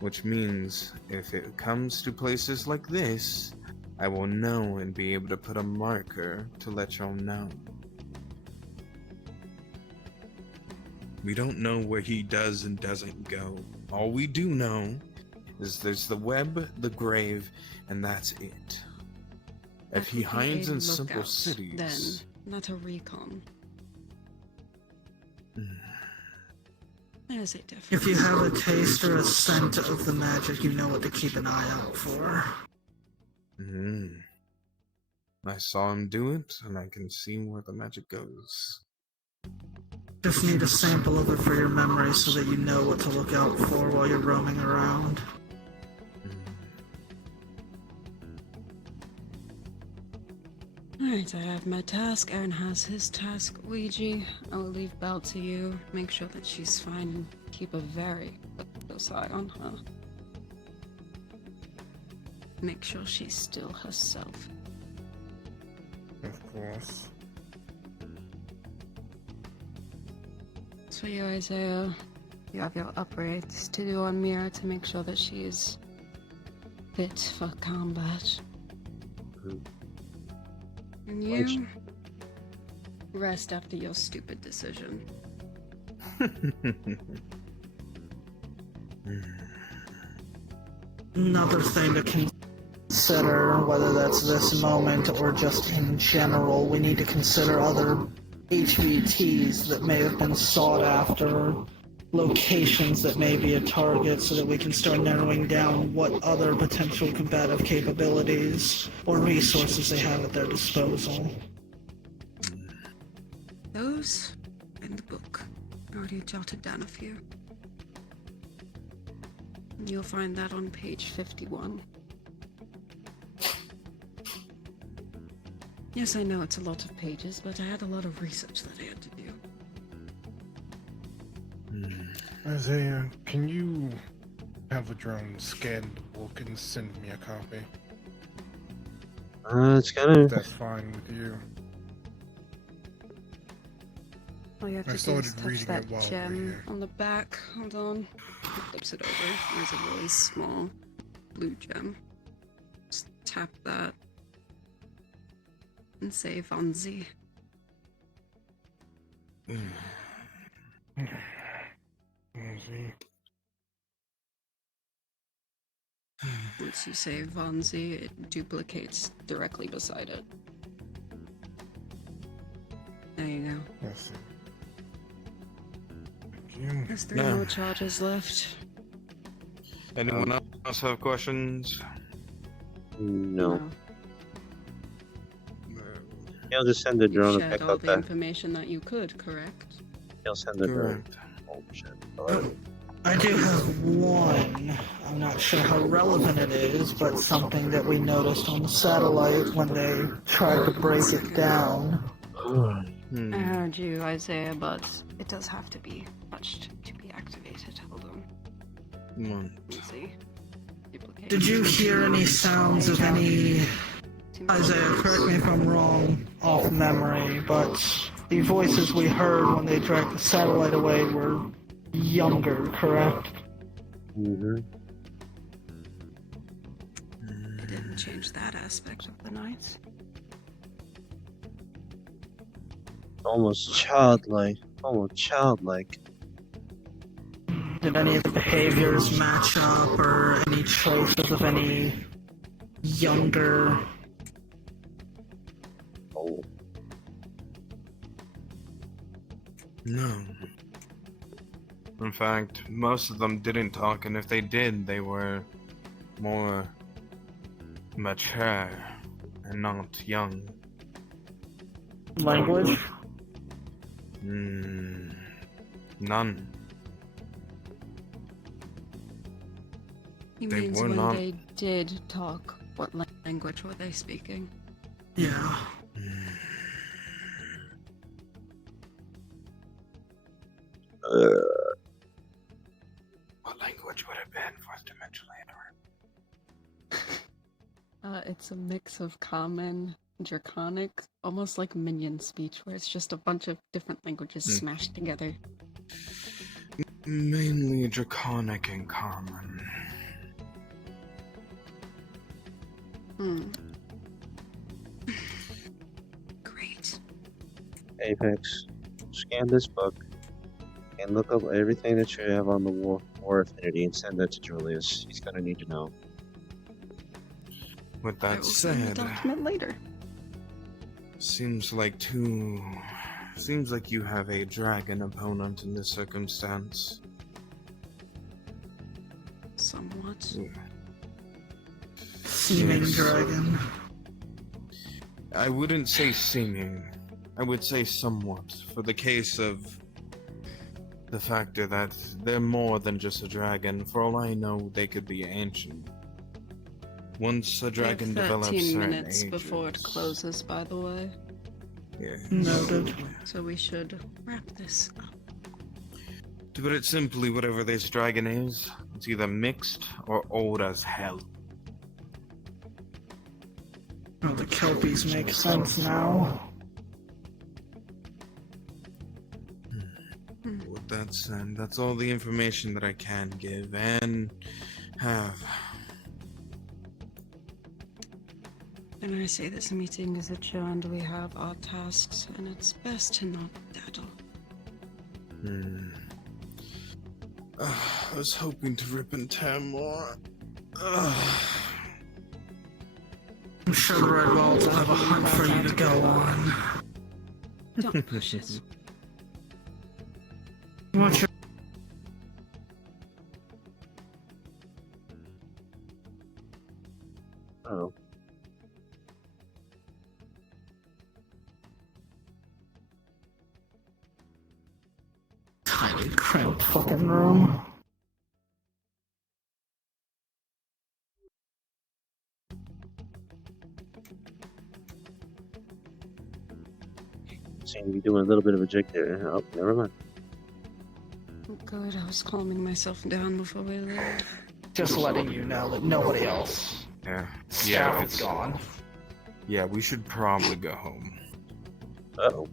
Which means, if it comes to places like this, I will know and be able to put a marker to let y'all know. We don't know where he does and doesn't go. All we do know is there's the web, the grave, and that's it. If he That would be hides a in simple lookout, cities, then, not a recon. There's a difference. If you have a taste or a scent of the magic, you know what to keep an eye out for. I saw him do it, and I can see where the magic goes. Just need a sample of it for your memory so that you know what to look out for while you're roaming around. Alright, I have my task. Aaron has his task. Ouija, I will leave Belle to you. Make sure that she's fine and keep a very close eye on her. Make sure she's still herself. Of course. As for you, Isaiah, you have your upgrades to do on Mira to make sure that she is fit for combat. And you rest after your stupid decision. Another thing to consider, whether that's this moment or just in general, we need to consider other HVTs that may have been sought after, locations that may be a target, so that we can start narrowing down what other potential combative capabilities or resources they have at their disposal. Those in the book. I already jotted down a few. You'll find that on page 51. Yes, I know it's a lot of pages, but I had a lot of research that I had to do. Isaiah, can you have a drone scan the book and send me a copy? It's gonna. That's fine with you. All you have I to do started is touch reading that it while we were gem here. on the back. Hold on. It flips it over. There's a really small blue gem. Just tap that. And say Vanzi. Once you say Vanzi, it duplicates directly beside it. There you go. Let's see. Thank you. There's 3 more charges left. Anyone else have questions? No. He'll just send the drone to Shared pick all up the that. information that you could, correct? He'll send the drone. Correct. Oh shit. Alright. I do have one. I'm not sure how relevant it is, but something that we noticed on the satellite when they tried to break it down. I heard you, Isaiah, but it does have to be touched to be activated. Hold on. Let's see. Duplicate. Did you hear any sounds of any... Isaiah, correct me if I'm wrong, off memory, but the voices we heard when they dragged the satellite away were younger, correct? Mm-hmm. It didn't change that aspect of the night. Almost childlike. Almost childlike. Did any of the behaviors match up, or any traces of any younger... Oh. No. In fact, most of them didn't talk, and if they did, they were more mature and not young. Language? None. He They means were when not- they did talk, what language were they speaking? Yeah. What language would it have been fourth dimensional ignorant? It's a mix of common, draconic, almost like minion speech, where it's just a bunch of different languages smashed together. Mainly draconic and common. Great. Apex, scan this book and look up everything that you have on the war affinity and send that to Julius. He's gonna need to know. With I that will sign the said, document later. seems like you have a dragon opponent in this circumstance. Somewhat. Seeming Yes. dragon. I wouldn't say seeming. I would say somewhat, for the case of the factor that they're more than just a dragon. For all I know, they could be ancient. Once a dragon We have develops 13 certain minutes before it ages- closes, by the way. Yeah. Noted. So we should wrap this up. To put it simply, whatever this dragon is, it's either mixed or old as hell. Oh, the Kelpies make sense now. With that said, that's all the information that I can give and have. And I say this meeting is adjourned. We have our tasks, and it's best to not daddle. I was hoping to rip and tear more. I'm sure the Red Walls will have a hunt for you to go on. Don't push it. You want your Oh. tiny cramped fucking room. Seem to be doing a little bit of a jig there. Oh, never mind. Good, I was calming myself down before we leave. Just letting you know that nobody else. Yeah. Staff it's is gone. Yeah, we should probably go home. Uh-oh.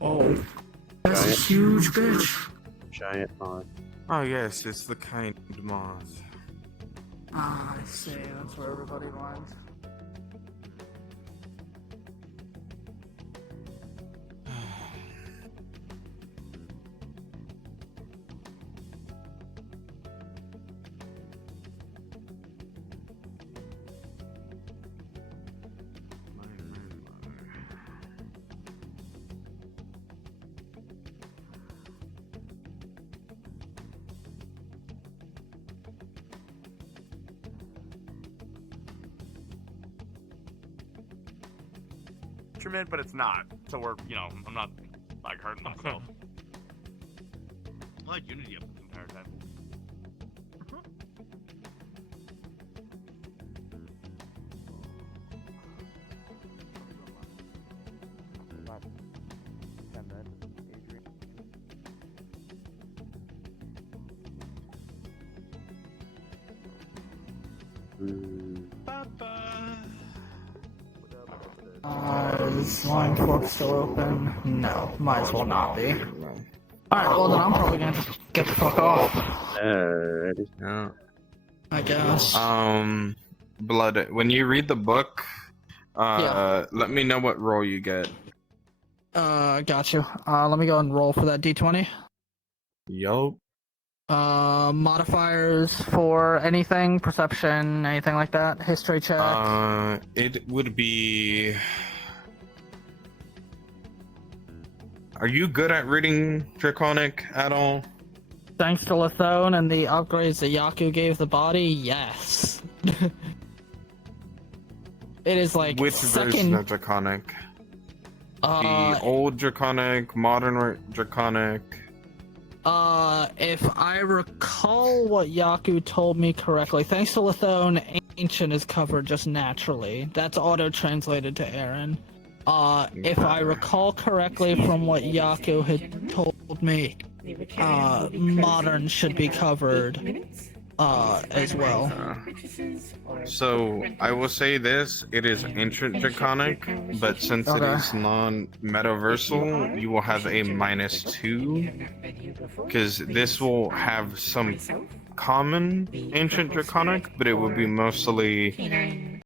Oh, that's a huge bitch. Giant moth. Oh yes, it's the kind moth. Ah, I see. That's where everybody went. Detriment, but it's not. So we're, I'm not like hurting myself. I like Unity up this entire time. Is Line Fork still open? No, might as well not be. Alright, well then I'm probably gonna just get the fuck off. Alrighty. Yeah. I guess. Blood. When you read the book, let me know what roll you get. Got you. Let me go and roll for that D20. Yup. Modifiers for anything, perception, anything like that, history check. It would be. Are you good at reading Draconic at all? Thanks to Lithone and the upgrades that Yaku gave the body, yes. It is like Which second. version of Draconic? The old Draconic, modern Draconic. If I recall what Yaku told me correctly, thanks to Lithone, Ancient is covered just naturally. That's auto-translated to Aaron. If I recall correctly from what Yaku had told me, Modern should be covered, as well. So, I will say this, it is Ancient Draconic, but since it is non-metaversal, you will have a -2, because this will have some common Ancient Draconic, but it will be mostly